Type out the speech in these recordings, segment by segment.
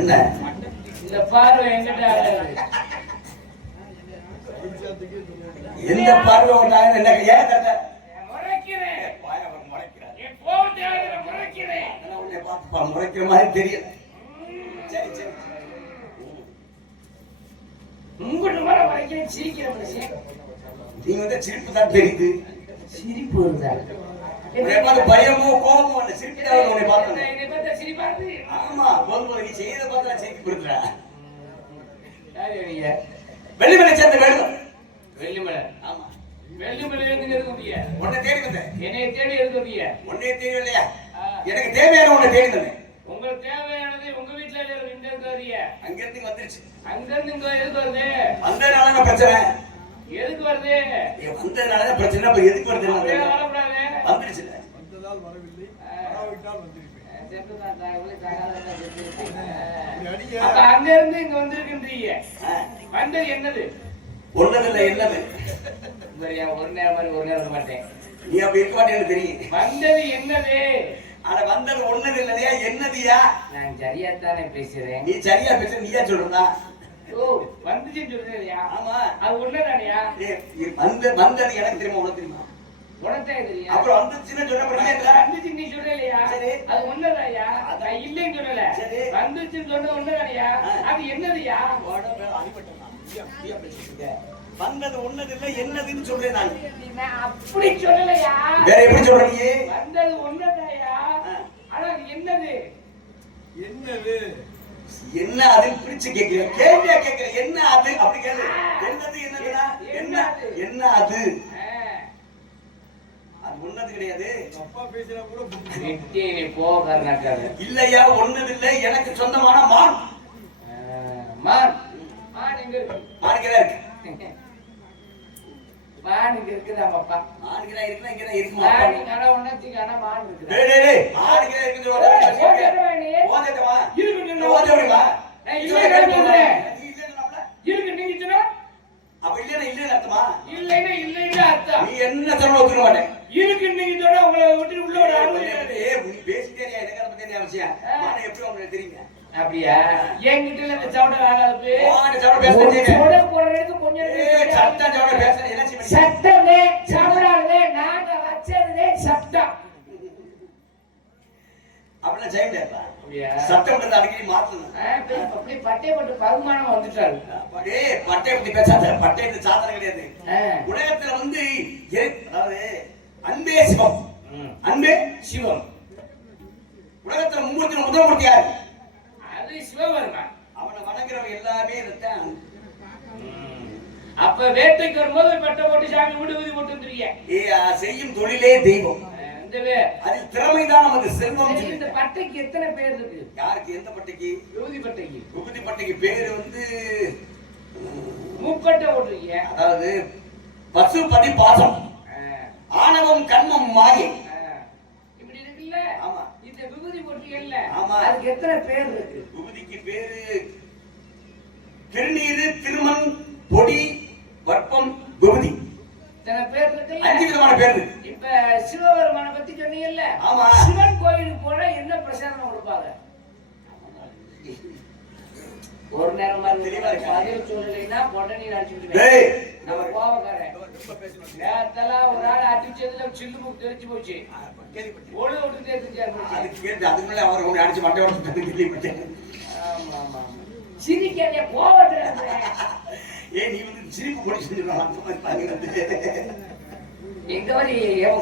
என்ன இந்த பார்வை எங்கிட்ட எந்த பார்வை உண்டாங்க என்ன ஏன் தட்ட முறைக்கிறேன் உன்னை பார்த்துப்பா முறைக்கிற மாதிரி தெரியல. சரி சரி உங்கள்கிட்ட வர வரைக்கும் சிரிக்கிறேன். நீ வந்து சிரிப்பு தான் தெரியுது. சிரிப்பு வருதா? பயமோ கோபமோ இல்ல சிரிப்பு தான் உன்னை பார்த்தேன். என்னை பார்த்தா சிரிப்பாது. ஆமா போதும் நீ செய்யறத பார்த்தா சிரிப்பு வருதுடா. யாரு வெள்ளிமலை சேர்ந்த வேணும். வெள்ளிமலை. ஆமா வெள்ளிமலை எங்க இருக்கீங்க? உன்னை தேடி வந்தேன். என்னை தேடி இருக்கீங்க? உன்னை தேடி இல்லையா? எனக்கு தேவையான உன்னை தேடி வந்தேன். உங்களுக்கு தேவையானது உங்க வீட்டுல இங்க இருக்காதீங்க. அங்க இருந்து வந்துருச்சு. அங்க இருந்து இங்க எதுக்கு வருது? வந்ததுனால பிரச்சனை. எதுக்கு வருது? வந்ததுனால பிரச்சனை. அப்ப எதுக்கு வருது? வரக்கூடாது. வந்துருச்சு. வந்ததால் வரவில்லை, வராவிட்டால் வந்திருப்பேன். அப்ப அங்க இருந்து இங்க வந்திருக்கின்றீங்க. வந்தது என்னது? ஒன்னதில்ல என்னது? ஒரு நேரம் மாதிரி ஒரு நேரம் இருக்க மாட்டேன். நீ அப்படி இருக்க மாட்டேன்னு தெரியும். வந்தது என்னது? அட வந்தது ஒன்னது இல்லையா என்னதியா? நான் சரியாத்தானே பேசுறேன். நீ சரியா பேச நீயா சொல்றா? ஓ வந்துச்சுன்னு சொல்றியா? ஆமா அது ஒண்ணுதானியா? வந்தது எனக்கு தெரியுமா உனக்கு தெரியுமா? உனக்கே தெரியும். அப்புறம் வந்துச்சுன்னு சொல்ல முடியல. வந்துச்சு நீ சொல்லலையா? சரி அது ஒண்ணுதாயா? நான் இல்லைன்னு சொல்லல. சரி வந்துச்சுன்னு சொன்ன ஒண்ணுதானியா? அது என்னதுயா? வந்தது ஒன்னது இல்ல என்னதுன்னு சொல்றேன் நான். அப்படி சொல்லலையா? வேற எப்படி சொல்ற நீ? வந்தது ஒன்னதாயா? ஆனா அது என்னது? என்னது என்ன அது பிரிச்சு கேக்குற கேள்வியா கேக்குற என்ன அது அப்படி கேளு. என்னது என்னதுடா? என்ன என்ன அது? அது ஒன்னது கிடையாது. அப்பா பேசினா கூட வெட்டி போகறனாக்காது. இல்லையா ஒன்னது இல்ல எனக்கு சொந்தமான மான். மான் மான் எங்க இருக்கு? மான்கிறா இருக்கு. மான் இங்க இருக்குதா பாப்பா? மான்கிறா இருக்குனா இங்க தான் இருக்குமா? மான் கட ஒண்ணத்துக்கு ஆனா மான் இருக்கு. டேய் டேய் டேய் மான்கிறா இருக்குன்னு சொல்றேன். ஓதேடா இருக்கு நீ ஓதேடா. நான் இல்ல சொல்றேன். நீ இல்லன்னு இருக்கு நீங்க சொன்னா அப்ப இல்லன்னா இல்லன்னு அர்த்தமா? இல்லைன்னா இல்லைன்னு அர்த்தம். நீ என்ன சொல்ல ஒத்துக்க மாட்டேன். இருக்கு நீங்க சொன்னா உங்களை விட்டு உள்ள ஒரு ஆளு. ஏய் நீ பேசிட்டே எனக்கு அத பத்தி என்ன அவசியம்? மானை எப்படி உங்களுக்கு தெரியுங்க? அப்படியா? என்கிட்ட இந்த சவுண்ட் ஆகாது. ஓட சவுண்ட் பேசுறீங்க. சவுண்ட் போற இடத்துக்கு கொஞ்சம் சத்தம் சவுண்ட் பேசுறீங்க. என்ன செய்வீங்க? சத்தமே சவுண்டாவே நாங்க வச்சதே சத்தம். அப்படினா செய்யண்டா. அப்படியா? சத்தம் வந்து அடிக்கடி மாத்தணும். அப்படி பட்டை போட்டு பகுமானம் வந்துட்டாரு. டேய் பட்டை பத்தி பேசாத. பட்டை இது சாதனை கிடையாது. உலகத்துல வந்து அதாவது அன்பே சிவம். அன்பே சிவம். உலகத்துல மும்மூர்த்தி முதல் மூர்த்தி யாரு? அது சிவபெருமான். அவனை வணங்குறவங்க எல்லாமே இருக்கான். அப்ப வேட்டைக்கு வரும்போது பட்டை போட்டு சாமி விடுவது போட்டு வந்துருக்கீங்க. செய்யும் தொழிலே தெய்வம். அதில் திறமைதான் நமக்கு செல்வம். இந்த பட்டைக்கு எத்தனை பேர் இருக்கு? யாருக்கு எந்த பட்டைக்கு? விபூதி பட்டைக்கு. விபூதி பட்டைக்கு பேரு வந்து மூப்பட்டை போட்டிருக்கீங்க. அதாவது பசுபதி பாசம், ஆணவம் கர்மம் மாயை இப்படி இருக்குல்ல. ஆமா இந்த விபூதி போட்டிருக்கீங்கல்ல. ஆமா அதுக்கு எத்தனை பேர் இருக்கு? விபூதிக்கு பேரு திருநீரு, திருமண், பொடி, வற்பம், விபூதி. இத்தனை பேர் இருக்குல்ல. 5 விதமான பேர் இருக்கு. இப்ப சிவபெருமானை பத்தி சொன்னீங்கல்ல. ஆமா. சிவன் கோயிலுக்கு போனா என்ன பிரசாதம் கொடுப்பாங்க? ஒரு நேரம் பதில் சொல்லலைன்னா உடனே அடிச்சுட்டு நம்ம கோவக்காரன் நேரத்தெல்லாம் ஒரு நாள் அடிச்சதுல சில்லு புக் தெரிச்சு போச்சு. ஒழு விட்டு அதுக்குள்ள அவர் ஒண்ணு அடிச்சு மட்டை உடச்சு. ஆமா ஆமா சிரிக்காதே கோவத்துல. நீ வந்து சிரிப்பு போட்டு எங்க வரி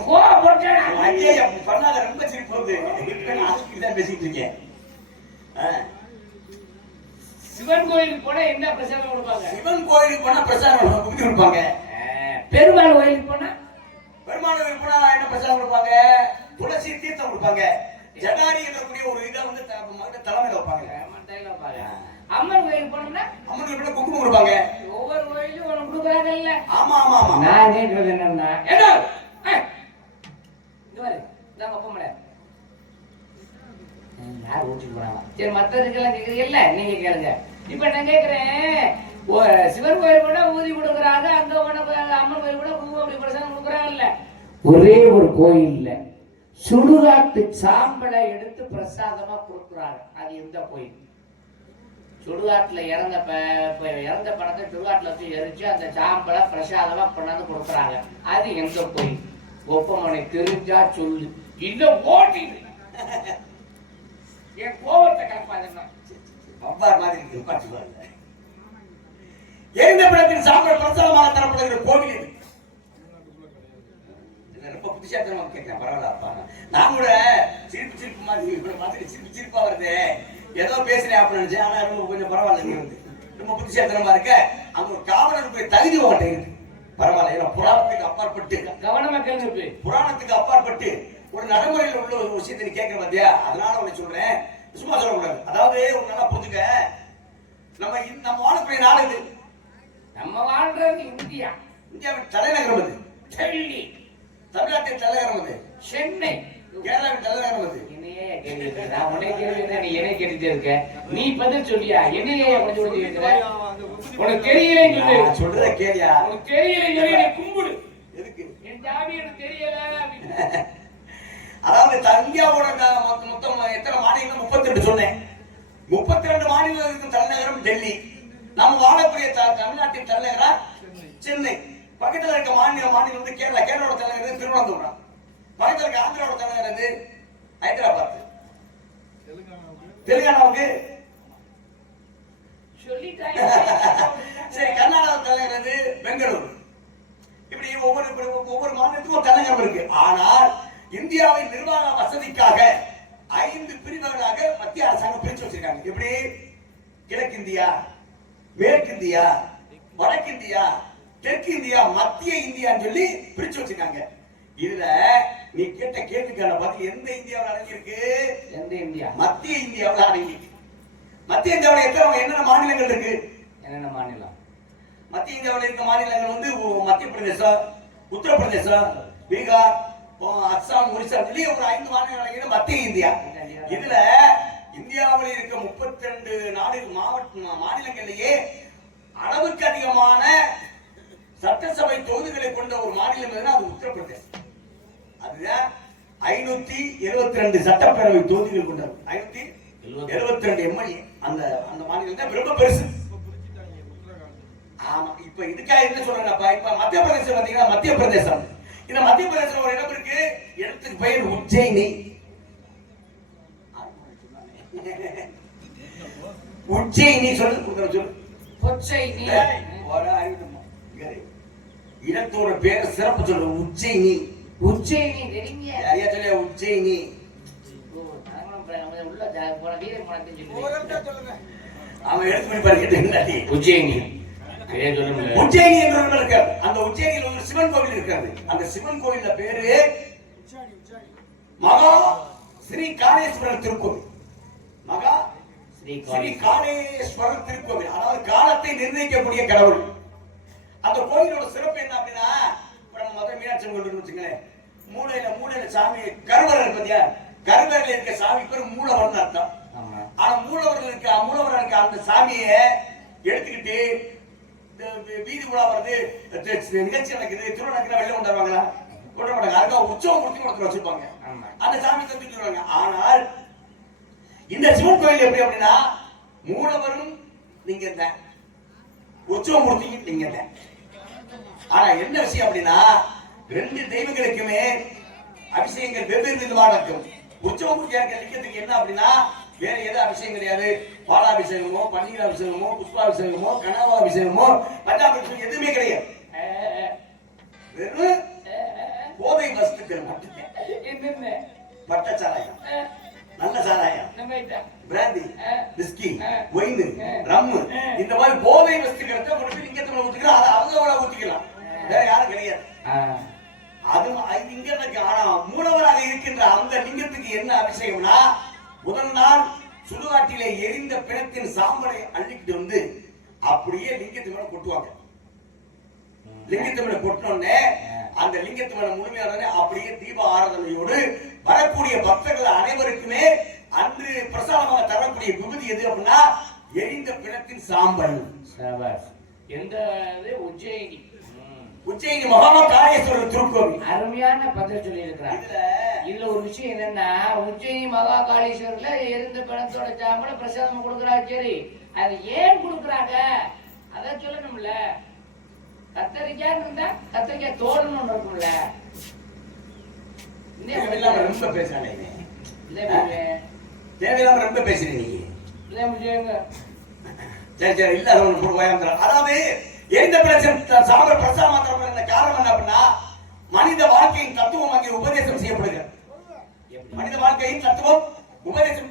கோவம் பண்ணாத ரொம்ப சிரிப்பு வருது. தான் பேசிட்டு இருக்கேன். சிவன் கோயிலுக்கு போனா என்ன பிரசாதம் கொடுப்பாங்க? சிவன் கோயிலுக்கு போனா பிரசாதம் கொடுப்பாங்க. பெருமாள் கோயிலுக்கு போனா என்ன பிரசாதம் கொடுப்பாங்க? துளசி தீர்த்தம் கொடுப்பாங்க. ஜடாரி என்ற ஒரு இதை வந்து தலைமையில வைப்பாங்க. அம்மன் கோயிலுக்கு போனோம்னா அம்மன் கோயிலுக்கு குங்குமம் கொடுப்பாங்க. ஒவ்வொரு கோயிலும் உனக்கு கொடுக்குறாங்கல்ல. ஆமா ஆமா ஆமா. நான் கேட்கறது என்னன்னா யார் ஊட்டிட்டு போறாங்க? சரி மத்ததுக்கெல்லாம் கேக்குறீங்கல்ல, நீங்க கேளுங்க. இப்ப நான் கேக்குறேன், சிவன் கோயில் கூட ஊதி கொடுக்குறாங்க, அங்க அம்மன் கோயில் கூட அப்படி பிரசாதம் கொடுக்குறாங்கல்ல. ஒரே ஒரு கோயில்ல சுடுகாட்டு சாம்பலை எடுத்து பிரசாதமா கொடுக்குறாங்க. அது எந்த கோயில்? சுடுகாட்டுல இறந்த பணத்தை சுடுகாட்டுல வச்சு எரிச்சு அந்த சாம்பலை பிரசாதமா கொண்டாந்து கொடுக்குறாங்க. அது எங்க போய் ஒப்பமனை தெரிஞ்சா சொல்லு, இல்ல ஓட்டிடு. என் கோவத்தை கலப்பாதுன்னா அவ்வாறு மாதிரி இருக்கு. பார்த்துக்குவாங்க. எரிந்த பிணத்தின் சாம்பல் பிரசாதமாக தரப்படுகிற கோவில் இது. ரொம்ப புத்திசாலித்தனமா கேட்கிறேன். பரவாயில்லப்பா, நான் கூட சிரிப்பு மாதிரி இவரை பார்த்துட்டு சிரிப்பா வருது. ஏதோ பேசுறேன் அப்படின்னு நினைச்சேன். ஆனா ரொம்ப கொஞ்சம் பரவாயில்ல. வந்து ரொம்ப புத்திசாலித்தனமா இருக்க. அந்த ஒரு காவலருக்கு தகுதி ஓட்டை இருக்கு. பரவாயில்ல. ஏன்னா புராணத்துக்கு அப்பாற்பட்டு கவனமா கேள்வி, புராணத்துக்கு அப்பாற்பட்டு ஒரு நடைமுறையில் உள்ள ஒரு விஷயத்தை நீ கேட்க மாத்தியா? அதனால உன்னை சொல்றேன், சும்மா சொல்லக்கூடாது. அதாவது ஒரு நல்லா புரிஞ்சுக்க, நம்ம வாழக்கூடிய நாடு இது. நம்ம வாழ்றது இந்தியா. இந்தியாவின் தலைநகரம் அது டெல்லி. தமிழ்நாட்டின் தலைநகரம் அது சென்னை. கேரளாவின் தலைநகரம் அது. என்னையே கேள்வி, நான் உன்னை கேள்வி, நீ என்ன கேட்டுட்டே இருக்க? நீ பதில் சொல்லியா? என்னையே கொஞ்சம் கேட்கிற? உனக்கு தெரியலன்னு சொல்லு. நான் சொல்றத கேளியா? உனக்கு தெரியலன்னு சொல்லி நீ கும்பிடு. எதுக்கு? என் ஜாமி எனக்கு தெரியல. அதாவது இந்தியாவோட மொத்தம் எத்தனை மாநிலம்? 32 சொன்னேன். 32 மாநிலத்தின் தலைநகரம் டெல்லி. நம்ம வாழக்கூடிய தமிழ்நாட்டின் தலைநகரம் சென்னை. பக்கத்துல இருக்க மாநிலம் வந்து கேரளா. கேரளாவோட தலைநகர் திருவனந்தபுரம். பக்கத்துல இருக்க ஆந்திராவோட தலைநகர் ஹைதராபாத். தெலுங்கானாவுக்கு சரி, கர்நாடகா தலைநகர் பெங்களூரு. இப்படி ஒவ்வொரு மாநிலத்துக்கும் ஒரு தலைநகரம் இருக்கு. ஆனால் இந்தியாவின் நிர்வாக வசதிக்காக 5 பிரிவுகளாக மத்திய அரசாங்கம் பிரிச்சு வச்சிருக்காங்க. எப்படி? கிழக்கிந்தியா, மேற்கிந்தியா, வடக்கிந்தியா, தெற்கு இந்தியா, மத்திய இந்தியான்னு சொல்லி பிரிச்சு வச்சிருக்காங்க. இதுல நீ கேட்ட கேள்விக்கான பதில் எந்த இந்தியாவில் அடங்கியிருக்கு? எந்த இந்தியா? மத்திய இந்தியாவில் அடங்கி. மத்திய இந்தியாவில் என்னென்ன மாநிலங்கள் இருக்கு? என்னென்ன மாநிலம்? மத்திய இந்தியாவில் இருக்க மாநிலங்கள் வந்து மத்திய பிரதேசம், உத்தரப்பிரதேசம், பீகார், அஸ்ஸாம், ஒரிசா சொல்லி ஒரு 5 மாநிலங்கள் மத்திய இந்தியா. இதுல இந்தியாவில் இருக்க 32 மாநிலங்களிலேயே அளவுக்கு அதிகமான சட்டசபை தொகுதிகளை கொண்ட ஒரு மாநிலம் எதுனா அது உத்தரப்பிரதேசம். அதுதான் 572 சட்டப்பேரவை தொகுதிகள் கொண்டது. 572 எம்எல்ஏ. அந்த மாநிலம் தான் ரொம்ப பெருசு. ஆமா. இப்ப இதுக்காக என்ன சொல்றேன்னா, இப்ப மத்திய பிரதேசம் பாத்தீங்கன்னா, மத்திய பிரதேசம் இந்த மத்திய பிரதேசம் ஒரு இடம் இருக்கு. இடத்துக்கு பெயர் உஜ்ஜயினி. உஜ்ஜயினி சொல்லு. கொச்சைனி. இடத்தோட பேர் சிறப்பு சொல்லு. உஜ்ஜயினி. உஜ்ஜயினி தெரியுங்க? யாரையா சொல்ல? உஜ்ஜயினி. உள்ள போன வீரர் மனத்தின் சொல்லுங்க. அவன் எடுத்து போய் படிக்கிட்டு உஜ்ஜயினி. உஜ்ஜயினி என்ற ஒரு இருக்கு. அந்த உஜ்ஜயினியில் ஒரு சிவன் கோவில் இருக்காது. அந்த சிவன் கோவில்ல பேரு மகா ஸ்ரீ காளேஸ்வரர் திருக்கோவில். மகா ஸ்ரீ காளேஸ்வரர் திருக்கோவில். அதாவது காலத்தை நிர்ணயிக்கக்கூடிய கடவுள். அந்த கோயிலோட சிறப்பு என்ன அப்படின்னா, நம்ம மதுரை மீனாட்சி கோயில் வச்சுங்களேன், மூளையில சாமி கருவறை பத்தியா, கருவறையில இருக்க சாமி பேர் மூலவர்னு அர்த்தம். ஆனா மூலவர் இருக்க அந்த சாமியை எடுத்துக்கிட்டு வீதி உலா வருது, நிகழ்ச்சி நடக்குது, திருவிழா வெளில கொண்டாடுவாங்களா? கொண்ட மாட்டாங்க. அதுக்காக உற்சவம் கொடுத்து வச்சிருப்பாங்க. அந்த சாமி தந்துட்டு வருவாங்க. ஆனால் இந்த சிவன் கோயில் எப்படி அப்படின்னா, மூலவரும் நீங்க தான், உற்சவம் மூர்த்தியும் நீங்க தான். ஆனா என்ன விஷயம் அப்படின்னா, 2 தெய்வங்களுக்குமே அபிஷேகங்கள் வெவ்வேறு விதமா நடக்கும். உற்சவமூர்த்தியா இருக்க லிங்கத்துக்கு என்ன அப்படின்னா, வேற ஏதோ அபிஷேகம் கிடையாது. பாலாபிஷேகமோ, பன்னீர் அபிஷேகமோ, புஷ்பாபிஷேகமோ, கனகாபிஷேகமோ, பஞ்சாபிஷேகம் எதுவுமே கிடையாது. வெறும் போதை வஸ்துக்கள் மட்டுமே. பட்ட சாராயம், நல்ல சாராயம், பிராந்தி, விஸ்கி, ஒயின், ரம், இந்த மாதிரி போதை வஸ்துக்களை கொண்டு போய் லிங்கத்துல ஊத்திக்கலாம். அதை அவங்க ஊத்திக்கலாம். வேற யாரும் கிடையாது. அது இங்க இருக்கு. ஆனா மூலவராக இருக்கின்ற அந்த லிங்கத்துக்கு என்ன அபிஷேகம்னா, முதல் நாள் சுடுகாட்டிலே எரிந்த பிணத்தின் சாம்பலை அள்ளிக்கிட்டு வந்து அப்படியே லிங்கத்து மேல கொட்டுவாங்க. லிங்கத்து மேல கொட்டினோடனே அந்த லிங்கத்து மேல முழுமையான அப்படியே தீப ஆராதனையோடு வரக்கூடிய பக்தர்கள் அனைவருக்குமே அன்று பிரசாதமாக தரக்கூடிய விபூதி எது அப்படின்னா, எரிந்த பிணத்தின் சாம்பல். எந்த உஜ்ஜயினி உஜ்ஜயினி மகாகாளேஸ்வரர் திருக்கோவில். அருமையான பதில் சொல்லி இருக்கிறார். இதுல ஒரு விஷயம் என்னன்னா, உஜ்ஜயினி மகா காளீஸ்வரர்ல எரிந்த பணத்தோட சாம்பல பிரசாதம் கொடுக்குறாங்க. சரி, அது ஏன் கொடுக்குறாங்க அதான் சொல்லணும்ல. கத்தரிக்காய் இருந்தா கத்தரிக்காய் தோரணம் ஒண்ணு இருக்கும்ல. ரொம்ப பேசுறாங்க, ரொம்ப பேசுறீங்க நீங்க. சரி சரி, இல்ல அதாவது எந்த பிரச்சனை சாம்பல் பிரசாதம் மாத்திரம் காரணம் என்ன அப்படின்னா, மனித வாழ்க்கையின் தத்துவம் அங்கே உபதேசம் செய்யப்படுகிறது. மனித வாழ்க்கையின் தத்துவம் உபதேசம்.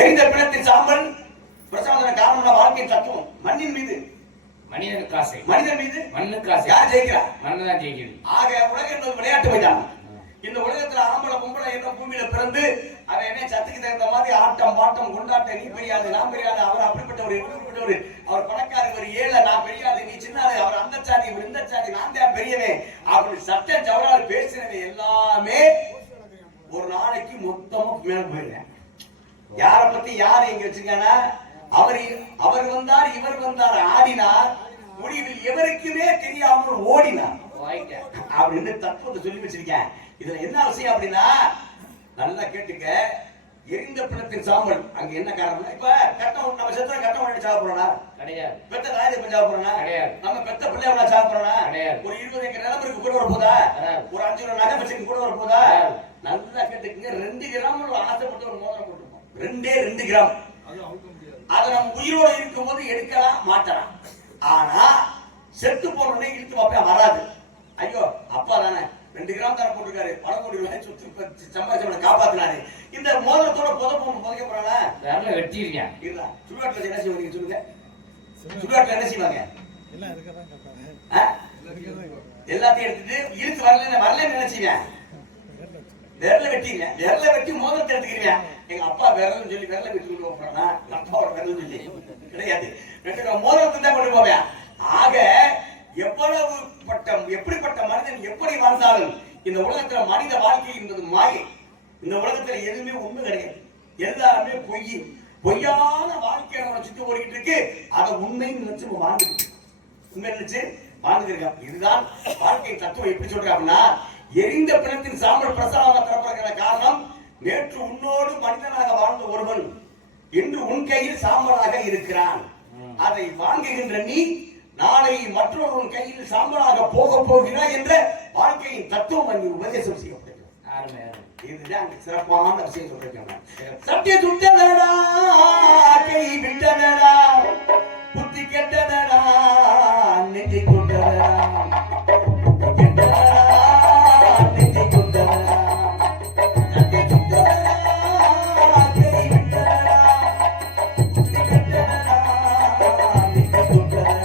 எரிந்த பிணத்தின் சாம்பல் பிரசாதம் காரணம் வாழ்க்கையின் தத்துவம். மண்ணின் மீது மனிதனுக்கு ஆசை, மனிதன் மீது மண்ணுக்கு ஆசை. யார் ஜெயிக்கிறா? மண்ணு தான் ஜெயிக்கிறது. ஆக உலகம் என்பது விளையாட்டு மைதானம். இந்த உலகத்துல ஆம்பளை பொம்பளை என்ன பூமியில பிறந்து அவன் என்ன சத்துக்கு தகுந்த மாதிரி ஆட்டம் பாட்டம் கொண்டாட்டம், நீ பெரியாது நான் பெரியாது, அவர் அப்படிப்பட்டவர் இப்படிப்பட்டவர், அவர் பணக்காரர் ஒரு ஏழை, நான் பெரியாது நீ சின்னாது, அவர் அந்த சாதி இவர் இந்த சாதி, நான் தான் பெரியவன் அப்படி சட்ட ஜவரால் பேசுறவன் எல்லாமே ஒரு நாளைக்கு மொத்தமா மேல போயிடுறேன். யார பத்தி யார் எங்க வச்சிருக்கானா, அவர் வந்தார் இவர் வந்தார் ஆடினார், முடிவில் எவருக்குமே தெரியாமல் ஓடினார் அப்படின்னு தத்துவத்தை சொல்லி வச்சிருக்கேன். இதுல என்ன விஷயம் அப்படின்னா, நல்லா கேட்டுக்க. எரிந்த பிணத்தின் சாம்பல் அங்க என்ன காரணம்? இப்ப கட்டம் நம்ம செத்த கட்டம் உடனே சாப்பிடுறோம்னா கிடையாது. பெத்த தாயத்தை கொஞ்சம் சாப்பிடுறோம்னா கிடையாது. நம்ம பெத்த பிள்ளை எவ்வளோ சாப்பிடுறோம்னா கிடையாது. ஒரு 20 ஏக்கர் நிலம் இருக்கு கூட வர போதா? ஒரு 5 கிலோ நகை வச்சுக்கு கூட வர போதா? நல்லா கேட்டுக்குங்க. 2 கிராம் ஆசைப்பட்டு ஒரு மோதிரம் போட்டுருப்போம். 2 கிராம். அதை நம்ம உயிரோடு இருக்கும் போது எடுக்கலாம் மாட்டலாம். ஆனா செத்து போனோடனே இழுத்து பார்ப்பேன் வராது. ஐயோ அப்பா தானே 2 கிராம் தர போட்டுருக்காரு, பணம் கோடி ரூபாய் சுத்தி சம்பாதிச்சவனை காப்பாத்தினாரு. இந்த மோதிரத்தோட புதைக்க போறானா வெட்டிருக்கேன். சுடுகாட்டுல என்ன செய்வாங்க சொல்லுங்க? சுடுகாட்டுல என்ன செய்வாங்க? எல்லாத்தையும் எடுத்துட்டு இழுத்து வரல நினைச்சீங்க, விரல வெட்டிங்க. விரல வெட்டி மோதிரத்தை எடுத்துக்கிறீங்க. எங்க அப்பா விரல்னு சொல்லி விரல வெட்டி கொண்டு போறானா? அப்பாவோட விரல் சொல்லி கிடையாது. 2 மோதிரத்தை தான் கொண்டு போவேன். ஆக எவ்வளவு எப்படிப்பட்ட மனிதன் எப்படி வாழ்ந்தாலும் இந்த உலகத்துல மனித வாழ்க்கை என்பது மாயை. இந்த உலகத்துல எதுவுமே உண்மை கிடையாது, எல்லாருமே பொய்யான வாழ்க்கையை நம்ம சுத்தி ஓடிக்கிட்டு இருக்கு. அதை உண்மைன்னு நினைச்சு உண்மை நினைச்சு வாழ்ந்துட்டு இருக்கோம். இதுதான் வாழ்க்கை தத்துவம். எப்படி சொல்றேன் அப்படின்னா, எரிந்த பிணத்தின் சாம்பல் பிரசாதமாக தரப்படுகிற காரணம், நேற்று உன்னோடு மனிதனாக வாழ்ந்த ஒருவன் இன்று உன் கையில் சாம்பலாக இருக்கிறான். அதை வாங்குகின்ற நீ நாளை மற்றொரு கையில் சாம்பலாக போகிறாய் என்ற வாழ்க்கையின் தத்துவம் அங்கு உபதேசம் செய்யப்படுகிறது. இதுதான் சிறப்பான விஷயம் சொல்றேன். சத்திய சுட்டதடா, கை விட்டதடா, புத்தி கெட்டதடா, நெஞ்சை கொண்டதடா, நெஞ்சை கொண்டதடா, சத்திய சுட்டதடா, கை விட்டதடா, புத்தி கெட்டதடா, நெஞ்சை கொண்டதடா,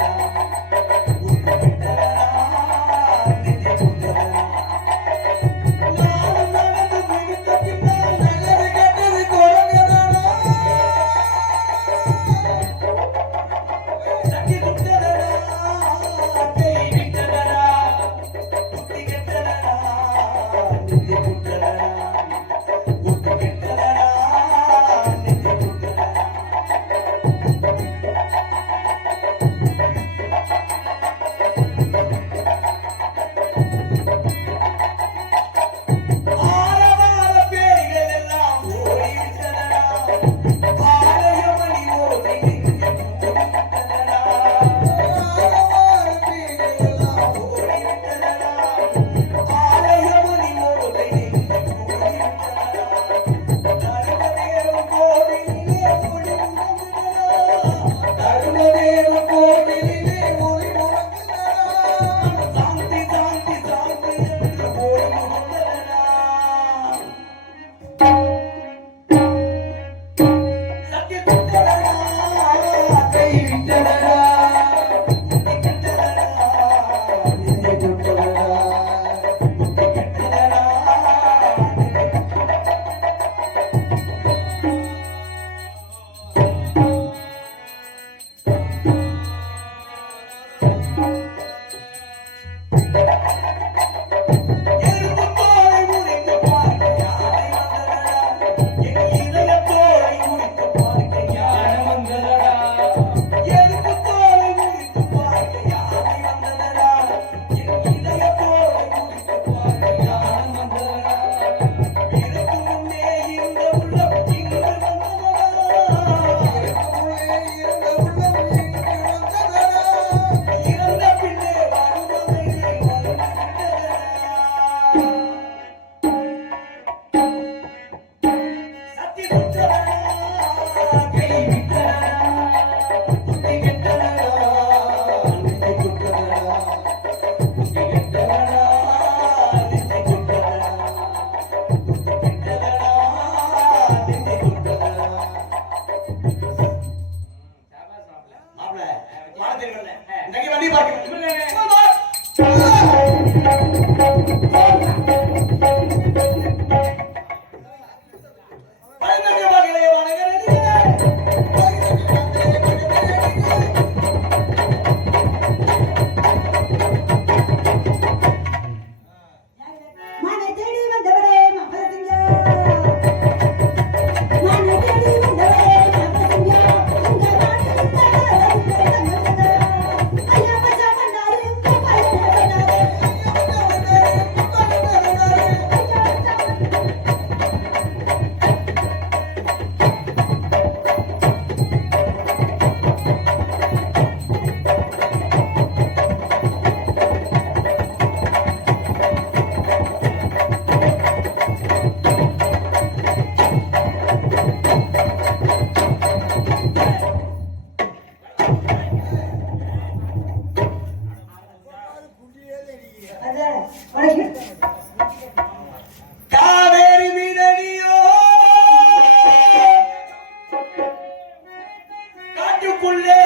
காட்டுக்குள்ளே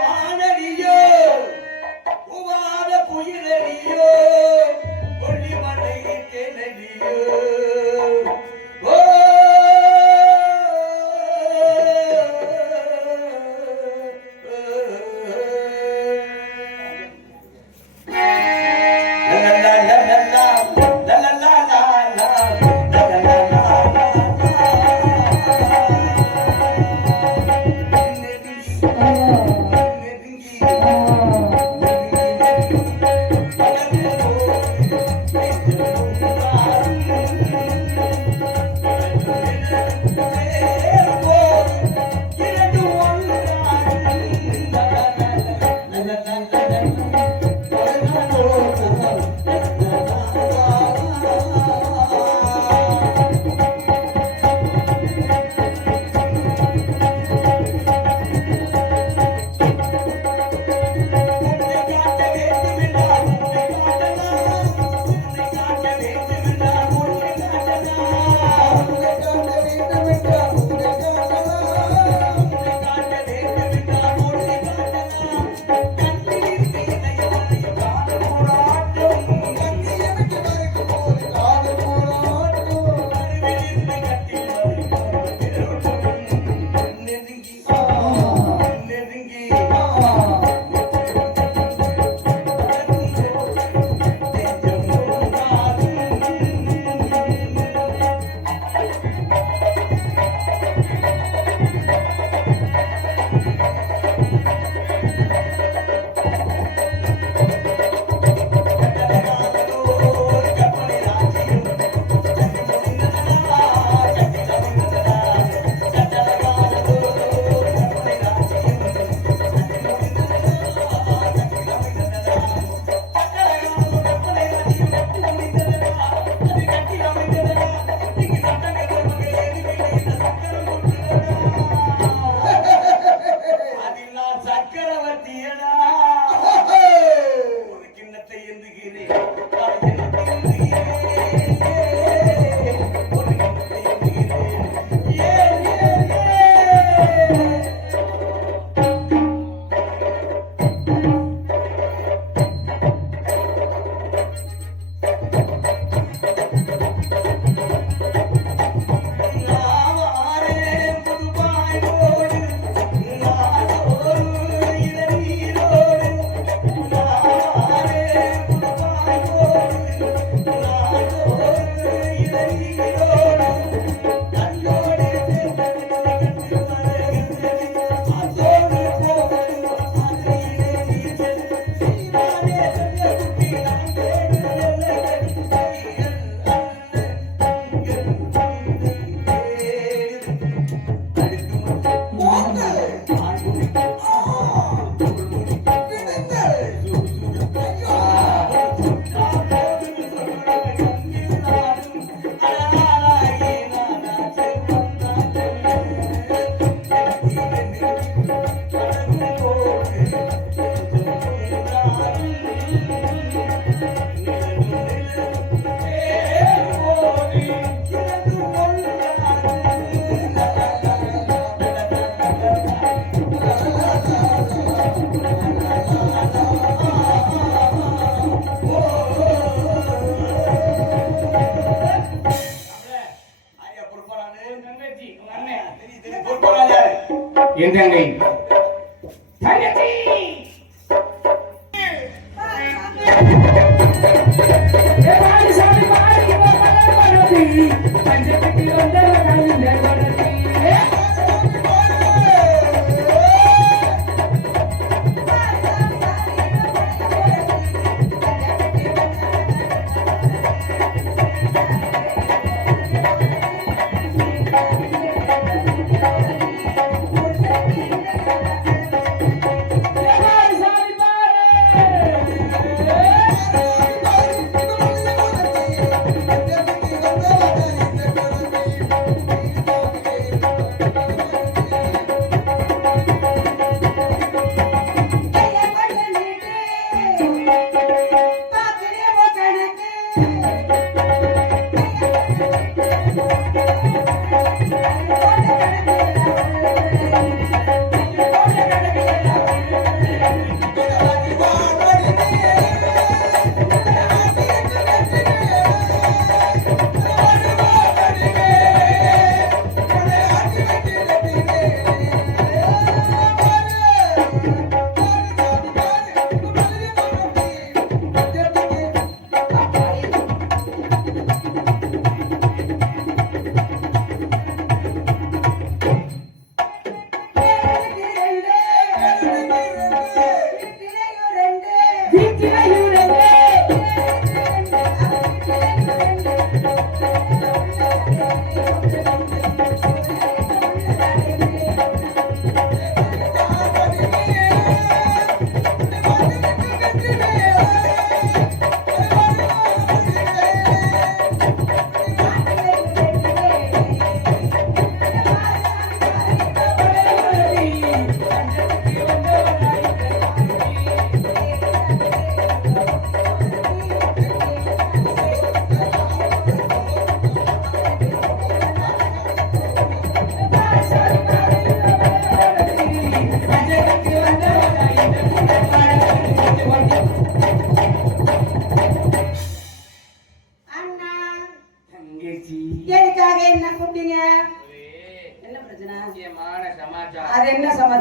மானடியோ உவாத குயிலடியோ கொல்லிமலை தேனடியோ ஓ என் தங்கை தங்கச்சி பஞ்சகட்டி வந்த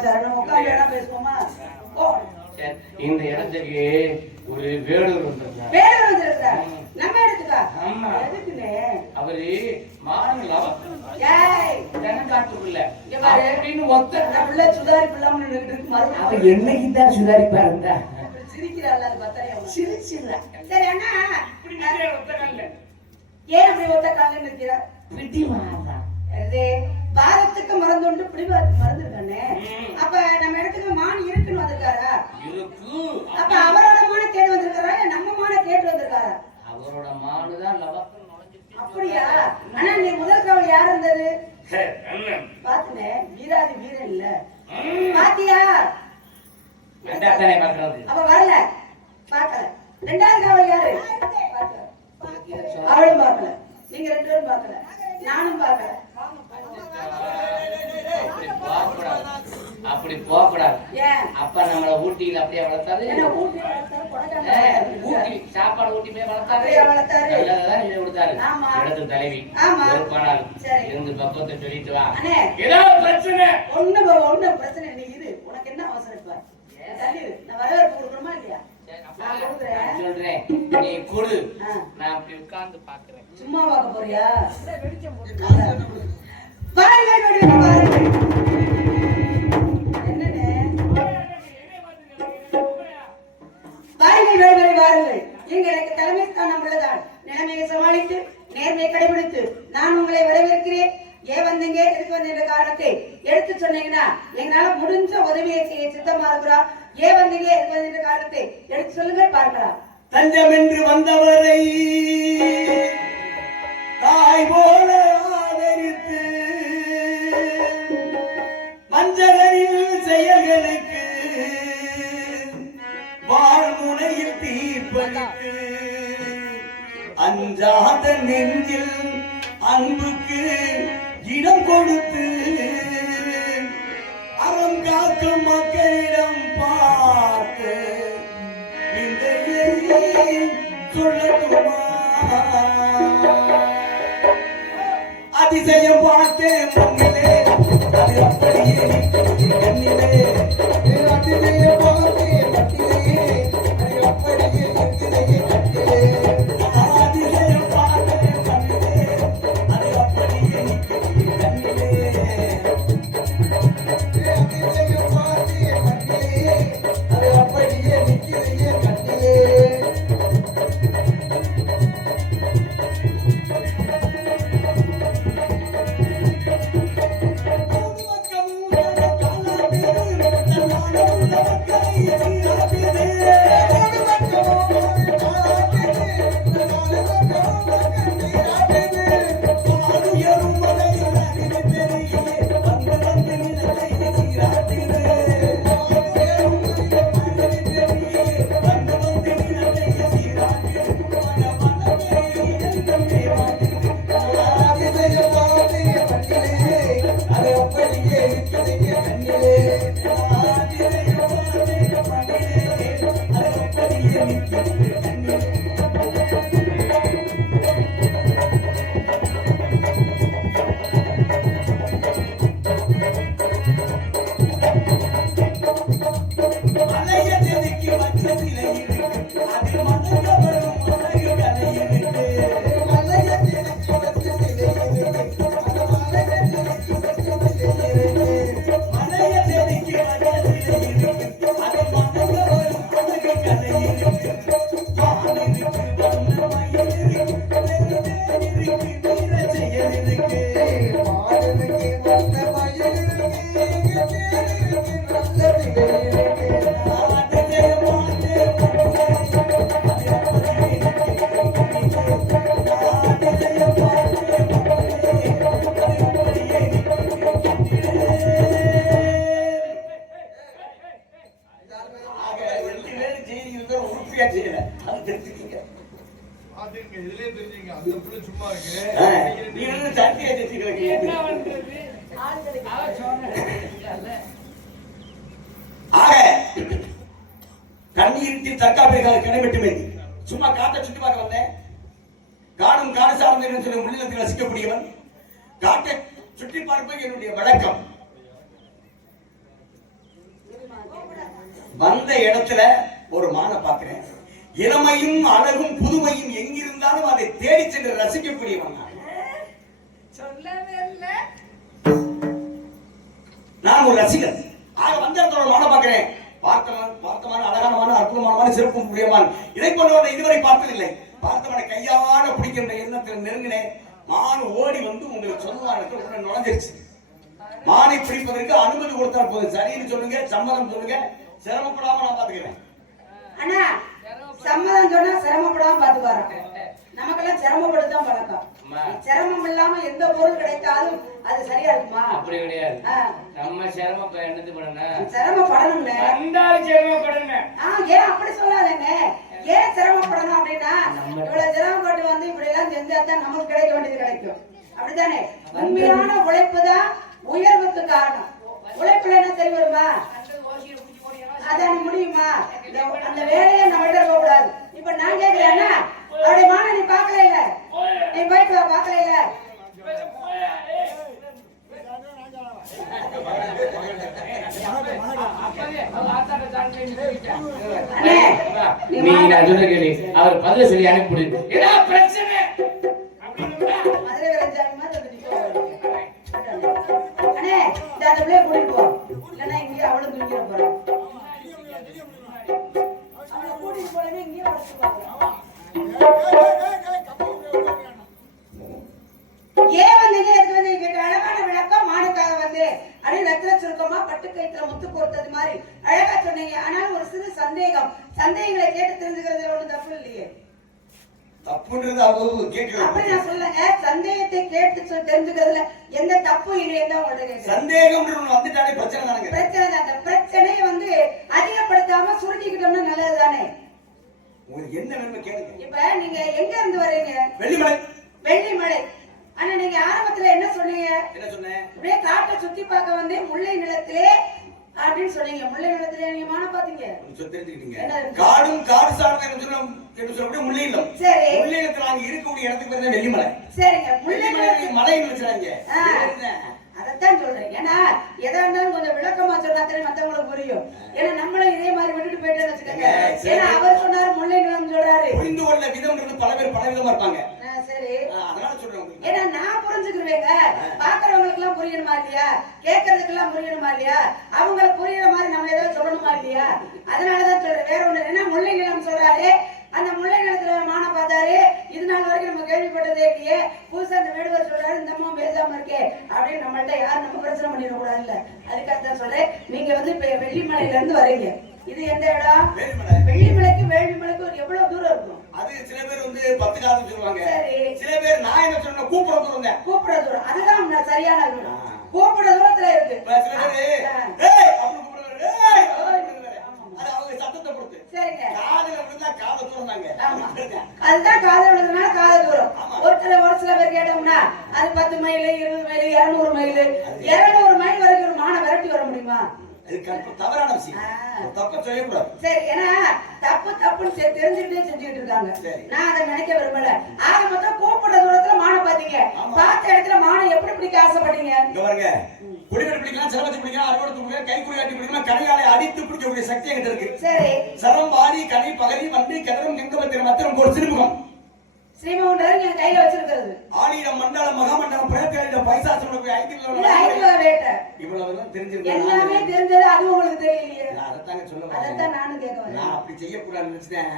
சமாச்சாரம் உட்காந்து வேணா பேசுவோமா? ஓ சரி, இந்த இடத்துக்கு ஒரு வேடூர் வந்திருக்கார். வேடூர் வந்திருக்கார். நம்ம இடத்துக்கா? ஆமா. எதுக்குன்னு? அவரு மாநிலம் ஏய் தென்னங்காட்டுக்குள்ள இங்க பாரு. அப்படின்னு ஒத்த உள்ள சுதாரி பிள்ளாம நின்னுட்டு இருக்கு மறுபடியும். அவ என்னைக்கு தான் சுதாரிப்பா இருந்தா சிரிக்கிறாள் அது பார்த்தாலே சிரிச்சிடல. சரி அண்ணா இப்படி நிறைய ஒத்த கால்ல ஏன் அப்படி ஒத்த காலில் நிற்கிற? பிடி மாறா. அது பாரத்துக்கு மறந்துண்டு பிடிவாதத்துக்கு மறந்துருக்கானே. அப்ப நம்ம இடத்துக்கு மான் இருக்குன்னு வந்திருக்காரா? இருக்கு. அப்ப அவரோட மான தேடி வந்திருக்காரா நம்ம மான கேட்டு வந்திருக்காரா? அவரோட மாடுதான் லவக்கம் நுழைஞ்சிட்டு. அப்படியா? ஆனா நீ முதல் காவல் யார் இருந்தது? அண்ணன் பாத்துனே வீராதி வீரன் இல்ல பாத்தியா? அந்தாத்தானே பாக்குறது. அப்ப வரல பாக்கல. ரெண்டாவது காவல் யாரு? பாக்கல. அவளும் பாக்கல. நீங்க ரெண்டு பேரும் பாக்கல. நானும் பாக்கல. அப்படி போக கூடாது. ஏன்? அப்ப நம்மள ஊட்டியில அப்படியே வளர்த்தாரு. என்ன ஊட்டி வளர்த்தாரு? கொடைக்கானல் ஊட்டி சாப்பாடு ஊட்டி போய் வளர்த்தாரு. அப்படியே வளர்த்தாரு. நல்லதான் சொல்லி கொடுத்தாரு. ஆமா. இடத்து தலைவி ஆமா. பொறுப்பானார். சரி. இருந்து பக்குவத்தை சொல்லிட்டு வா. அண்ணே ஏதோ பிரச்சனை. ஒண்ணு பிரச்சனை நீ இரு. உனக்கு என்ன அவசரம் இப்ப? தள்ளி இரு. நான் வரவேற்பு கொடுக்கணுமா இல்லையா? நான் கொடுக்குறேன். சொல்றேன், நீ கொடு. ஆ. நான் அப்படி உட்கார்ந்து பாக்குறேன். சும்மா பார்க்க போறியா? பாருங்க பாருங்க. என்னண்ணே? பாருங்கள் வேடுவரை வாருங்கள். நீங்கள் எனக்கு தலைமை ஸ்தானம் உள்ளதால் நிலைமையை சமாளித்து நேர்மையை கடைபிடித்து நான் உங்களை வரவேற்கிறேன். ஏன் வந்தீங்க எதுக்கு வந்த காரணத்தை எடுத்து சொன்னீங்கன்னா எங்களால முடிஞ்ச உதவியை செய்ய சித்தமா இருக்கிறோம். ஏன் வந்தீங்க எதுக்கு வந்த காரணத்தை எடுத்து சொல்லுங்க பார்க்கலாம். தஞ்சம் என்று வந்தவரை தாய் போல ஆதரித்து மஞ்சளில் செயல்களுக்கு வாழ்முனையில் தீர்ப்பளித்து அஞ்சாத நெஞ்சில் அன்புக்கு இடம் கொடுத்து அறம் காக்கும் மக்களிடம் பார்த்து சொல்லட்டுமா அதிசயம் பார்த்தேன் மண்ணிலே அது அப்படியே கண்ணிலே அதிசயம் பார்த்தேன் மண்ணிலே அது அப்படியே கண்ணிலே அதிசயம் பார்த்தேன் மண்ணிலே அது அப்படியே கண்ணிலே அதிசயம் பார்த்தேன் மண்ணிலே அது அப்படியே நிற்கிறேன் கண்ணிலே கண்ணீரிட்டு தற்காப்பிற்காக கிடமிட்டுமே சும்மா காட்டை சுற்றி பார்க்க வந்தேன். காடும் காடு சார்ந்த சொல்ல உள்ளத்தில் ரசிக்கக்கூடியவன். காட்டை சுற்றி பார்ப்பது என்னுடைய வழக்கம். வந்த இடத்துல ஒரு மானை பார்க்கிறேன். இளமையும் அழகும் புதுமையும் எங்கிருந்தாலும் அதை தேடி சென்று ரசிக்கக்கூடியவன் சொல்லவே இல்ல. நான் ஒரு ரசிகன். ஆக வந்த இடத்துல ஒரு மானை பார்க்கிறேன். பார்த்தமான அழகானமான அற்புதமான சிறப்பு முடியமான் இதை கொண்டு இதுவரை பார்த்ததில்லை. பார்த்தவனை கையால பிடிக்கின்ற எண்ணத்தில் நெருங்கினேன். மான் ஓடி வந்து உங்களுக்கு சொல்லுவானுக்கு உடனே நுழைஞ்சிருச்சு. மானை பிடிப்பதற்கு அனுமதி கொடுத்தால் போதும். சரின்னு சொல்லுங்க, சம்மதம் சொல்லுங்க, சிரமப்படாம நான் பாத்துக்கிறேன். அண்ணா சம்மதம் சொன்னா சிரமப்படாம பாத்துக்காரன். நமக்கெல்லாம் சிரமப்படுத்தான் பழக்கம். சிரமம் இல்லாம எந்த பொருள் கிடைத்தாலும் அது சரியா இருக்குமா? அப்படி கிடையாது. நம்ம சிரமப்பட என்னது பண்ணணும்? சிரமப்படணும்ல. வந்தாலும் சிரமப்படணும். ஏன் அப்படி சொல்லாதேங்க. ஏன் சிரமப்படணும் அப்படின்னா இவ்வளவு சிரமப்பட்டு வந்து இப்படி எல்லாம் செஞ்சாதான் நமக்கு கிடைக்க வேண்டியது கிடைக்கும். அப்படித்தானே? உண்மையான உழைப்பு தான் உயர்வுக்கு காரணம். உழைப்புல என்ன தெரிய வருமா? அதான் முடியுமா? அந்த வேலையை நம்ம விட கூடாது. இப்ப நான் கேட்கிறேன்னா அவருடைய மான நீ பாக்கல இல்ல, நீ போயிட்டு வா. பாக்கல இல்ல அவர் பதில சொல்லி அனுப்பி பிரச்சனை அண்ணே அந்த பிள்ளைய கூட்டிட்டு போ. இல்லன்னா இங்கேயே அவளும் தூங்கிட போறான். அவளை கூட்டிட்டு போறேன்னு இங்கேயே வளர்த்துப்பாங்க. ஏன் வந்தீங்க எடுத்து வந்து கேட்ட அழகான விளக்கம் மானுக்காக வந்து அப்படின்னு ரத்தின சுருக்கமா பட்டு கைத்துல முத்து கோர்த்தது மாதிரி அழகா சொன்னீங்க. ஆனால் ஒரு சிறு சந்தேகங்களை கேட்டு தெரிஞ்சுக்கிறது ஒன்றும் தப்பு இல்லையே. தப்புன்றது அவங்க கேட்கல. அப்படி நான் சொல்லுங்க, சந்தேகத்தை கேட்டு தெரிஞ்சுக்கிறதுல எந்த தப்பு இல்லையே தான் உங்களுக்கு. சந்தேகம் வந்துட்டாலே பிரச்சனை தானே. பிரச்சனை தான். அந்த பிரச்சனையை வந்து அதிகப்படுத்தாம சுருக்கிக்கிட்டோம்னா நல்லது தானே. உங்களுக்கு என்ன வேணும்னு கேளுங்க. இப்ப நீங்க எங்க இருந்து வர்றீங்க? வெள்ளிமலை. வெள்ளிமலை. ஆனா நீங்க ஆரம்பத்துல என்ன சொன்னீங்க? என்ன சொன்னேன்? அப்படியே காட்டை சுத்தி பார்க்க வந்து முல்லை நிலத்திலே அப்படின்னு சொன்னீங்க. முல்லை நிலத்திலே நீங்க மான பாத்தீங்க? தெரிஞ்சுக்கிட்டீங்க. காடும் காடு சார்ந்த முல்லை நிலம். சரி. முல்லை நிலத்துல நாங்க இருக்கக்கூடிய இடத்துக்கு பேரு வெள்ளிமலை. சரிங்க. முல்லை மலை நினைச்சாங்க. அதத்தான் சொல்றேன். ஏன்னா எதா இருந்தாலும் கொஞ்சம் விளக்கமா சொன்னா தெரியும், மத்தவங்களுக்கு புரியும். ஏன்னா நம்மளும் இதே மாதிரி விட்டுட்டு போயிட்டே வச்சுக்கோங்க. ஏன்னா அவர் சொன்னாரு முல்லை நிலம் சொல்றாரு. புரிந்து கொள்ள விதம்ன்றது பல பேர் பல விதமா இருப்பாங்க. சரி, அதனால சொல்றேன். ஏன்னா நான் புரிஞ்சுக்கிறேங்க. பாக்குறவங்களுக்கு எல்லாம் புரியணுமா இல்லையா? கேட்கறதுக்கு எல்லாம் புரியணுமா இல்லையா? அவங்களுக்கு புரியுற மாதிரி நம்ம ஏதாவது சொல்லணுமா இல்லையா? அதனாலதான் சொல்றேன். வேற ஒண்ணு. ஏன்னா முல்லை நிலம் சொல்றாரு. அந்த முல்லை நிலத்துல மான பார்த்தாரு. இது நாள் வரைக்கும் நம்ம கேள்விப்பட்டதே இல்லையே. புதுசா அந்த வேடுவர் சொல்றாரு இந்த அம்மா பேசாம இருக்கே அப்படின்னு நம்மள்ட்ட யாரும் நம்ம பிரச்சனை பண்ணிட கூடாது. இல்ல அதுக்காகத்தான் சொல்றேன். நீங்க வந்து வெள்ளிமலையில இருந்து வரீங்க. இது எந்த இடம்? வெள்ளிமலைக்கு வேள்விமலைக்கு ஒரு எவ்வளவு தூரம் இருக்கும்? அது சில பேர் வந்து 10 காலம் சொல்லுவாங்க. சில பேர் நான் என்ன சொல்றேன், கூப்பிட தூரம். கூப்பிட தூரம் அதுதான் சரியான தூரம். கூப்பிட தூரத்துல இருக்கு. சில பேர் ஏய் அப்படி கூப்பிடுறாரு. ஏய் அது அவங்க சத்தத்தை பொறுத்து. சரிங்க. காதுல விழுந்தா காது தூரம் தாங்க. ஆமா. அதுதான் காதுல விழுந்தனால காது தூரம். ஒரு சில பேர் கேட்டோம்னா அது 10 மைல் 20 மைல் 200 மைல் 200 மைல் வரைக்கும் ஒரு மான விரட்டி வர முடியுமா? அது தவறான விஷயம். தப்பு செய்யக்கூடாது. சரி. ஏன்னா தப்புன்னு தெரிஞ்சுக்கிட்டே செஞ்சுக்கிட்டு இருக்காங்க. நான் அதை நினைக்க விரும்பல. ஆக மொத்தம் கூப்பிடுற தூரத்துல மான பாத்தீங்க. பார்த்த இடத்துல மான எப்படி பிடிக்க ஆசைப்பட்டீங்க? இங்க பாருங்க. குடிவெளி பிடிக்கலாம், சிரமத்தை பிடிக்கலாம், அறுவடை பிடிக்கலாம், கை குறி காட்டி பிடிக்கலாம், கனையாலை அடித்து பிடிக்கக்கூடிய சக்தி என்கிட்ட இருக்கு. சரி. சரம் வாரி கனை பகரி வண்டி கதரும் கங்கபத்திரம் மத்திரம் ஒரு சிறுமுகம். ஸ்ரீமுகன்றது நீங்க கையில வச்சிருக்கிறது. ஆலீரம் மண்டலம் மகாமண்டலம் பிரேத்தேலிடம் பைசாசுரம் 5 கிலோ வேட்டை. இவ்வளவுதான் தெரிஞ்சிருக்கு. எல்லாமே தெரிஞ்சது. அது உங்களுக்கு தெரியலையே. அதத்தாங்க சொல்லுவேன். அதத்தான் நானும் கேட்கறேன். நான் அப்படி செய்ய கூடாதுன்னு நினைச்சேன்.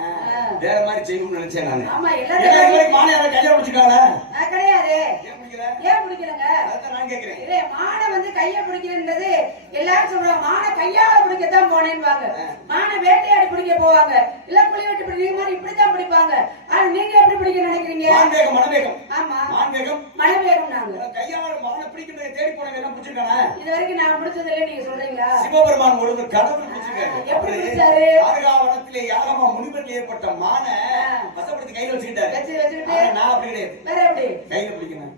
வேற மாதிரி செய்யணும்னு நினைச்சேன் நான். ஆமா எல்லாரும் மானை யாரை கையில பிடிச்சிட்டாங்க? நான் கிடையாது. ஏன் பிடிக்கல? ஏன் பிடிக்கலங்க? அதத்தான் நான் கேக்குறேன். இல்ல மானை வந்து கைய பிடிக்கிறன்றது எல்லாரும் சொல்றாங்க. மானை கையால பிடிக்கத்தான் போனேன்பாங்க. மானை வேட்டையாடி பிடிக்க போவாங்க. இல்ல புலி வெட்டி பிடி நீங்க மாதிரி இப்படித்தான் பிடிப்பாங்க. ஆனா நீங்க எப்படி பிடிக்க நினைக்கிறீங்க? மான்வேகம் மனவேகம். ஆமா மான்வேகம் மனவேகம். நாங்க கையால மானை பிடிக்கிறத தேடி போனவங்க எல்லாம் பிடிச்சிருக்கானே. இது வரைக்கும் நான் பிடிச்சது இல்ல. நீங்க சொல்றீங்களா? சிவபெருமான் ஒரு கடவுள் பிடிச்சிருக்காரு. எப்படி பிடிச்சாரு? ஆர்காவனத்திலே யாகமா முனிவரில் ஏற்பட்ட மானை வசப்படுத்தி கையில வச்சுக்கிட்டாரு. நான் அப்படி கிடையாது. வேற எப்படி? கையில பிடிக்கணும்,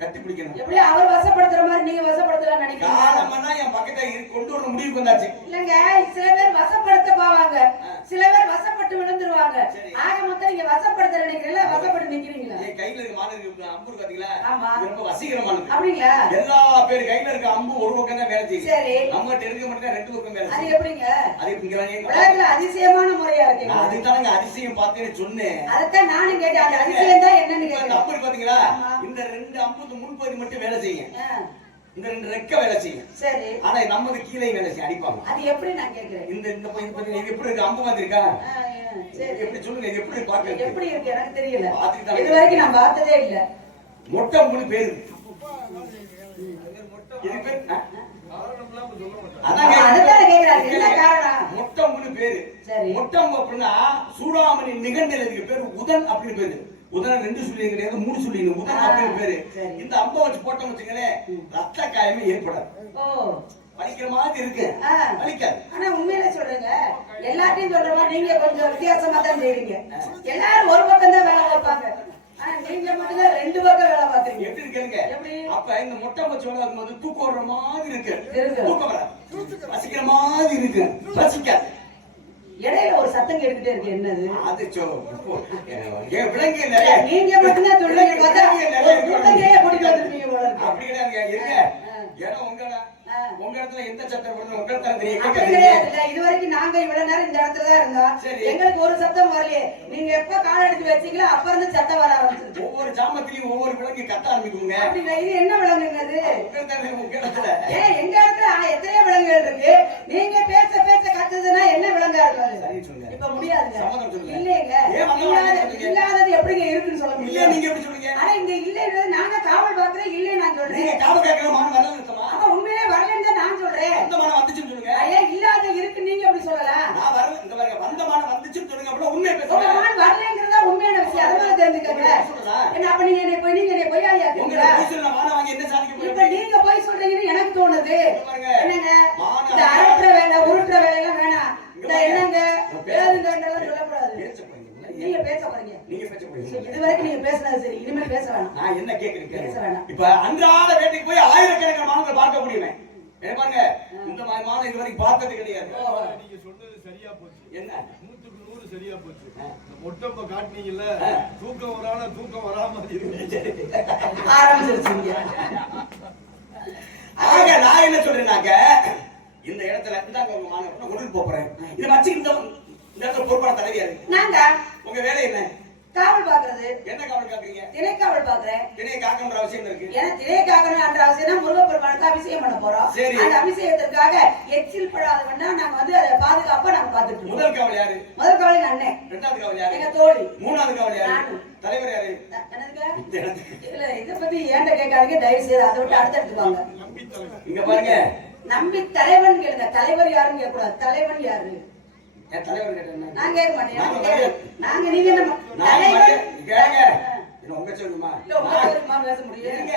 கட்டி பிடிக்கணும். எப்படி அவர் வசப்படுத்துற மாதிரி நீங்க வசப்படுத்தலாம் நினைக்கிறீங்க? காலம்னா என் பக்கத்துல கொண்டு வர முடிவுக்கு வந்தாச்சு. இல்லங்க சில பேர் வசப்படுத்த போவாங்க, சில பேர் வசப்பட்டு விழுந்துருவாங்க. சரி. ஆக மொத்தம் நீங்க வசப்படுத்த நினைக்கிறீங்களா, வசப்பட்டு நிக்கிறீங்களா? என் கையில இருக்க மாடு அம்பு பாத்தீங்களா, ஆமா. இது ரொம்ப வசீகரமானது. அப்படிங்களா? எல்லா பேர் கையில இருக்க அம்பு ஒரு பக்கம் தான் வேலை செய்யும். சரி. நம்ம எடுக்க மட்டும் ரெண்டு பக்கம் வேலை அது செய்யும். எப்படிங்க? அது இங்க உலகத்துல அதிசயமான முறையா இருக்கு. நான் அதுதானங்க அதிசயம் பார்த்தேன்னு சொன்னேன். அதத்தான் நானும் கேட்டேன், அந்த அதிசயம் தான் என்னன்னு இப்ப இந்த கேட்டேன். அம்பு இருக்கு பாத்தீங்களா, ஆமா. இந்த ரெண்டு அம்புக்கு முன்பகுதி மட்டும் வேலை செய்யும், ஆ, இந்த ரெண்டு ரெக்க வேலை செய்யும். சரி. ஆனா நமக்கு கீழே வேலை செய்யும், அடிப்பாங்க. அது எப்படி நான் கேக்குறேன். இந்த இந்த இது எப்படி இருக்கு, அம்பு மாதிரி இருக்கா? சரி. எப்படி சொல்லுங்க, இது எப்படி பாக்குறது? எப்படி இருக்கு எனக்கு தெரியல, பாத்துக்கிட்டாங்க. இது வரைக்கும் நான் பார்த்ததே இல்ல. மொட்டை அம்புன்னு பேரு. இது பேர் காரணம் இல்லாம சொல்ல மாட்டேன். அதாங்க, அதுதான் கேக்குறாரு, என்ன காரணம்? மொட்டை அம்புன்னு பேரு. சரி. மொட்டை அம்பு அப்படின்னா சூடாமணி நிகண்டில் இதுக்கு பேரு உதன் அப்படின்னு பேரு. உதன 2 சொல்லி கிடையாது, 3 சொல்லி உதன் அப்படின்னு பேரு. சரி. இந்த அம்பை வச்சு போட்டோம் வச்சுங்களேன், ரத்த காயமே ஏற்படாது. ஓ, வலிக்கிற மாதிரி இருக்கு, ஆ. வலிக்காது. ஆனா உண்மையில சொல்றேங்க, எல்லாத்தையும் சொல்ற மாதிரி நீங்க கொஞ்சம் வித்தியாசமா தான் செய்றீங்க. எல்லாரும் ஒரு பக்கம் தான் வேலை பார்ப்பாங்க, ஆனா நீங்க மட்டும்தான் 2 பக்கம் வேலை பாக்குறீங்க. எப்படி இருக்குங்க? எப்படி? அப்ப இந்த மொட்டை வச்சு வேலை பார்க்கும்போது தூக்கம் வர்ற மாதிரி இருக்கு, இருக்கு. தூக்கம் வராது. வசிக்கிற மாதிரி இருக்கு, வசிக்காது. இடையில ஒரு சத்தம் கேட்டுக்கிட்டே இருக்கு, என்னது? அது ஏன் விலங்கு நிறைய நீங்க மட்டும்தான் சொல்றீங்க, பார்த்தா விலங்கு நிறைய ஒரு கூட்டத்தையே கூட்டிட்டு வந்திருப்பீங்க போல இருக்கு. அப்படி கிடையாது இருங்க. ஏன்னா உங்க இடத்துல எந்த சத்தம் வருது உங்க இடத்துல தெரியும். அப்படி கிடையாதுல்ல, இது வரைக்கும் நாங்க இவ்வளவு நேரம் இந்த இடத்துல தான் இருந்தோம். சரி. எங்களுக்கு ஒரு சத்தம் வரலையே. நீங்க எப்ப கால் எடுத்து வச்சீங்களோ அப்ப இருந்து சத்தம் வர ஆரம்பிச்சிருச்சு. ஒவ்வொரு ஜாமத்திலையும் ஒவ்வொரு விலங்கு கத்த ஆரம்பிக்குங்க. அப்படி இல்லை, இது என்ன விலங்குங்க இது? உங்க இடத்துல எங்க இடத்துல எத்தனையோ விலங்குகள் இருக்கு. நீங்க பேச பேச கத்துதுன்னா என்ன விலங்கா இருக்காது? சரி சொல்லுங்க. இப்ப முடியாதுங்க. சம்மதம் சொல்லுங்க. இல்லைங்க, ஏன் வந்தவங்க சொல்றீங்க? இல்லாதது எப்படிங்க இருக்குன்னு சொல்ல இல்ல முடியும்? நீங்க எப்படி சொல்றீங்க? ஆனா இங்க இல்லைன்றது நாங்க காவல் பாக்குறேன், இல்லை நான் நீங்க சொல்றேன். காவ கேட்கற மான வரல நிறுத்தமா? அப்ப உண்மையிலே வரலன்னு தான் நான் சொல்றேன். வந்த மான வந்துச்சுன்னு சொல்லுங்க. ஐயா, இல்லாத இருக்கு நீங்க எப்படி சொல்லலாம்? நான் வரல, இந்த பாருங்க, வந்த மான வந்துச்சுன்னு சொல்லுங்க. அப்படி உண்மையை உங்க பேசுங்க. மகன் வரலங்கிறதா உண்மையான விஷயம், அதனால தெரிஞ்சுக்கங்க. என்ன அப்ப நீங்க என்ன பொய்யா உங்க கேக்குறீங்களா? பூசல மான வாங்கி என்ன சாதிக்க இப்ப போறீங்க? நீங்க போய் சொல்றீங்கன்னு எனக்கு தோணுது. பாருங்க. என்னங்க மான இந்த அரட்டுற வேலை உருட்டுற வேலையெல்லாம் வேணாம். இந்த என்னங்க வேறுங்கன்றெல்லாம் சொல்லக்கூடாது. பேச போறீங்க. நீங்க பேச போறீங்க. நீங்க பேச போறீங்க. இது வரைக்கும் நீங்க பேசுனது சரி, இனிமேல் பேச வேணாம். நான் என்ன கேக்குறேன் பேச கேளுங்க. வேணாம். இப்ப அன்றாட வேட்டைக்கு போய் ஆயிரக்கணக்கான மாணவர்கள் பார்க்க முடியுமே. என்ன பாருங்க, இந்த மாதிரி மாணவன் இது வரைக்கும் பார்த்தது கிடையாது. நீங்க சொன்னது சரியா போச்சு. என்ன 100க்கு 100 சரியா போச்சு. இந்த மொட்டம்ப காட்டுனீங்கல்ல, தூக்கம் வராம இருக்கு. ஆரம்பிச்சிருச்சீங்க. ஆக நான் என்ன சொல்றேன்னாக்க, இந்த இடத்துல இந்தாங்க உங்க மாணவன் கொண்டு போறேன். இதை வச்சு இந்த இடத்துல பொறுப்பான தலைவியாரு. நாங்க உங்க வேலை என்ன? காவல் பாக்குறது. என்ன காவல் காக்குறீங்க? திணை காவல் பாக்குறேன். திணையை காக்கணுன்ற அவசியம் இருக்கு. ஏன்னா திணை காக்கணும் என்ற அவசியம் முருகப்பெருமானுக்கு அபிஷேகம் பண்ண போறோம். சரி. அந்த அபிஷேகத்திற்காக எச்சில் படாதவன்னா நாங்க வந்து அதை பாதுகாப்பா நாங்க பாத்துட்டு இருக்கோம். முதல் காவல் யாரு? முதல் காவல் எங்க அண்ணன், இரண்டாவது காவல் யாரு? எங்க தோழி, மூணாவது காவல் யாரு? நானு. தலைவர் யாரு? என்னதுங்க? இந்த இடத்துக்கு. இல்ல இத பத்தி ஏன்ட கேட்காதீங்க, தயவு செய்து அதை விட்டு அடுத்தடுத்து வாங்க. நம்பி தலைவர். இங்க பாருங்க, நம்பி தலைவன் கேளுங்க, தலைவர் யாருன்னு கேட்க கூடாது. தலைவன் யாரு? என் தலைவர் கேட்டேன். நான் கேட்க மாட்டேன். நாங்க எனக்கு கேட்க- நாங்க நீங்க என்ன நான் தலைவர்? கேளுங்க. என்ன உங்க சொல்லுமா? இல்ல உங்க தெரியுமா பேச முடியும்? இருங்க.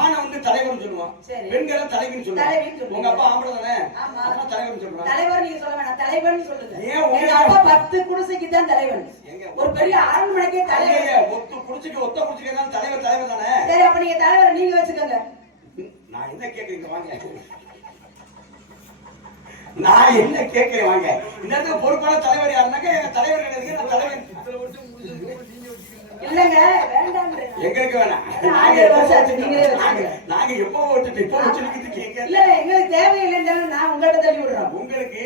ஆணை வந்து தலைவர்னு சொல்லுவான், சரி. பெண்களை தலைவின்னு தலைவின்னு சொல்லுவான். சொல்லுவாங்க. உங்க அப்பா ஆம்பளை தானே, ஆமா. அதான் தலைவர்னு சொல்றான். தலைவர் நீங்க சொல்ல வேணாம், தலைவன் சொல்லுங்க. ஏன் உங்க- எங்க அப்பா 10 குடிசைக்கு தான் தலைவன். எங்க? ஒரு பெரிய அரண்மனைக்கே தலைவர். தலைவர் ஒத்த குடிச்சுக்கிறதால தலைவர் தலைவர் தானே. சரி, அப்ப நீங்க தலைவரை நீங்க வச்சுக்கோங்க. நான் என்ன கேக்குறீங்க வாங்க. நான் என்ன கேட்கிறேன் வாங்க. இந்த இடத்துல பொறுப்பான தலைவர் யாருனாக்க எங்க தலைவர் கிடையாது. நான் தலைவர் இத்தனை வருஷம் முடிஞ்சது நீங்க வச்சுக்கீங்க. இல்லங்க, வேண்டாம்ன்றேன். எங்களுக்கு வேணாம். நாங்க வருஷம் ஆச்சு, நீங்களே வச்சுக்கோங்க. நாங்க எப்போ ஓட்டுட்டு இப்போ வச்சுக்கிட்டு கேட்க இல்ல எங்களுக்கு தேவையில்லைன்னு நான் உங்கள்ட்ட தள்ளி விடுறோம். உங்களுக்கு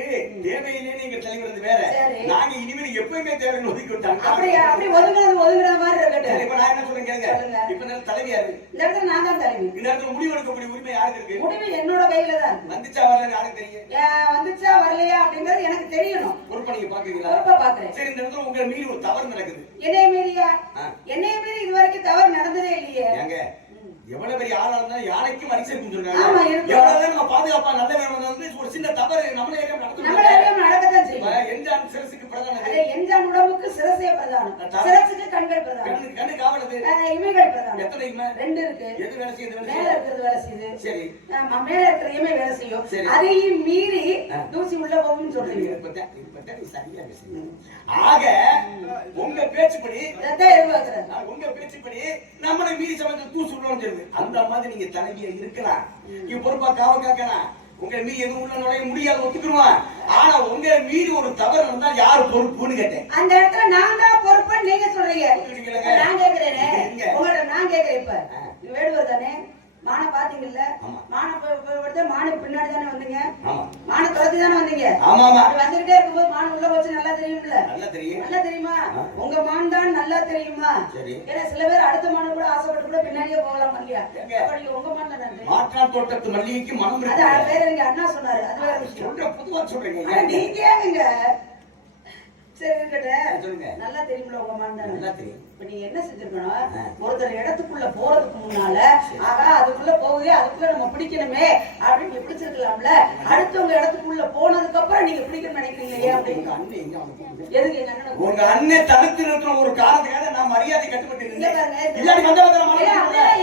தேவையில்லையே நீங்க தலைவர் வேற. சரி. நாங்க இனிமேல் எப்பவுமே தேவைன்னு ஒதுக்கி விட்டாங்க. அப்படி ஒதுங்குற மாதிரி சரி, இருக்கட்டும். இப்ப நான் என்ன சொல்றேன் கேளுங்க. சொல்லுங்க. இப்ப இந்த தலைவி யாரு? இந்த இடத்துல நான் தான் தலைவி. இந்த இடத்துல முடிவு எடுக்கக்கூடிய உரிமை யாருக்கு இருக்கு? முடிவு என்னோட கையில தான் இருக்கு. வந்துச்சா வரலன்னு யாருக்கு தெரியும்? வந்துச்சா வரலையா அப்படிங்கறது எனக்கு தெரியணும். பொறுப்பா நீங்க பாக்குறீங்களா? பொறுப்பா பாக்குறேன். சரி, இந்த இடத்துல உங்க மீறி ஒரு தவறு நடக்குது. என்னைய மீறியா? ஆ. என்னைய மீறி இது வரைக்கும் தவறு நடந்ததே இல்லையே. ஏங்க, எவ்வளவு பெரிய ஆளா இருந்தாலும் யானைக்கும் மனுஷருக்கும் ஆமா, சொல்றாங்க. இருக்கு. எவ்வளவுதான் நம்ம பாதுகாப்பா நல்ல வேணும் வந்து ஒரு சின்ன தவறு நம்மளே நடக்கும். நம்மளால நடக்கத்தான் செய்யும். எஞ்சான் சிரசுக்கு பிரதானது. அதே எஞ்சான் உடம்புக்கு சிரசே பிரதானம், சிரசுக்கு கண்கள் பிரதானம், கண்ணு காவலது. இமைகள் பிரதானம். எத்தனை இமை? 2 இருக்கு. எது வேலை செய்யுது? மேல இருக்கிறது வேலை செய்யுது. சரி. மேல இருக்கிற இமை வேலை செய்யும். சரி. அதையும் மீறி தூசி உள்ள போகும்னு சொல்றீங்க. இப்பதான் நீ சரியா பேசுறீங்க. ஆக உங்க பேச்சுப்படி, இதான் எதிர்பார்க்கிறேன். உங்க பேச்சுப்படி நம்மளை மீறி சமைச்சு தூசு உள்ளோன்னு அந்த மாதிரி நீங்க தலைவியா இருக்கலாம். நீங்க பொறுப்பா காவ காக்கலாம். உங்க மீறி எதுவும் உள்ள நுழைய முடியாது ஒத்துக்குருவான். ஆனா உங்க மீறி ஒரு தவறு வந்தா யாரு பொறுப்புன்னு கேட்டேன். அந்த இடத்துல நான் தான் பொறுப்புன்னு நீங்க சொல்றீங்க. ஒத்துக்கிட்டீங்களா? நான் கேக்குறேனே, உங்கள்ட்ட நான் கேக்குறேன். இப்ப வேடுவர் தானே, மான பாத்தீங்கல்ல, மான மானுக்கு பின்னாடி தானே வந்தீங்க, மான துரத்தி தானே வந்தீங்க. வந்துகிட்டே இருக்கும்போது மான் உள்ள போச்சு நல்லா தெரியும்ல? நல்லா தெரியும். நல்லா தெரியுமா? உங்க மான் தான் நல்லா தெரியுமா? ஏன்னா சில பேர் அடுத்த மான கூட ஆசைப்பட்டு கூட பின்னாடியே போகலாம் இல்லையா? உங்க மான் தானே. மாற்றான் தோட்டத்து மல்லிகைக்கு மனம் இருக்கு. அது வேற எங்க அண்ணா சொன்னாரு. அது வேற விஷயம். பொதுவா சொல்றீங்க நீங்க ஏங்க. சரி இருக்கட்ட, நல்லா தெரியும்ல உங்க மான் தானே. நல்லா தெரியும். இப்ப நீங்க என்ன செஞ்சிருக்கணும், ஒருத்தர் இடத்துக்குள்ள போறதுக்கு முன்னால ஆகா அதுக்குள்ள போகுதே அதுக்குள்ள நம்ம பிடிக்கணுமே அப்படின்னு பிடிச்சிருக்கலாம்ல. அடுத்தவங்க இடத்துக்குள்ள போனதுக்கு அப்புறம் நீங்க பிடிக்கணும்னு நினைக்கிறீங்களே அப்படின்னு. எதுக்கு எங்க அண்ணன் உங்க அண்ணன் தடுத்து நிறுத்தின ஒரு காரணத்துக்காக நான் மரியாதை கட்டுப்பட்டு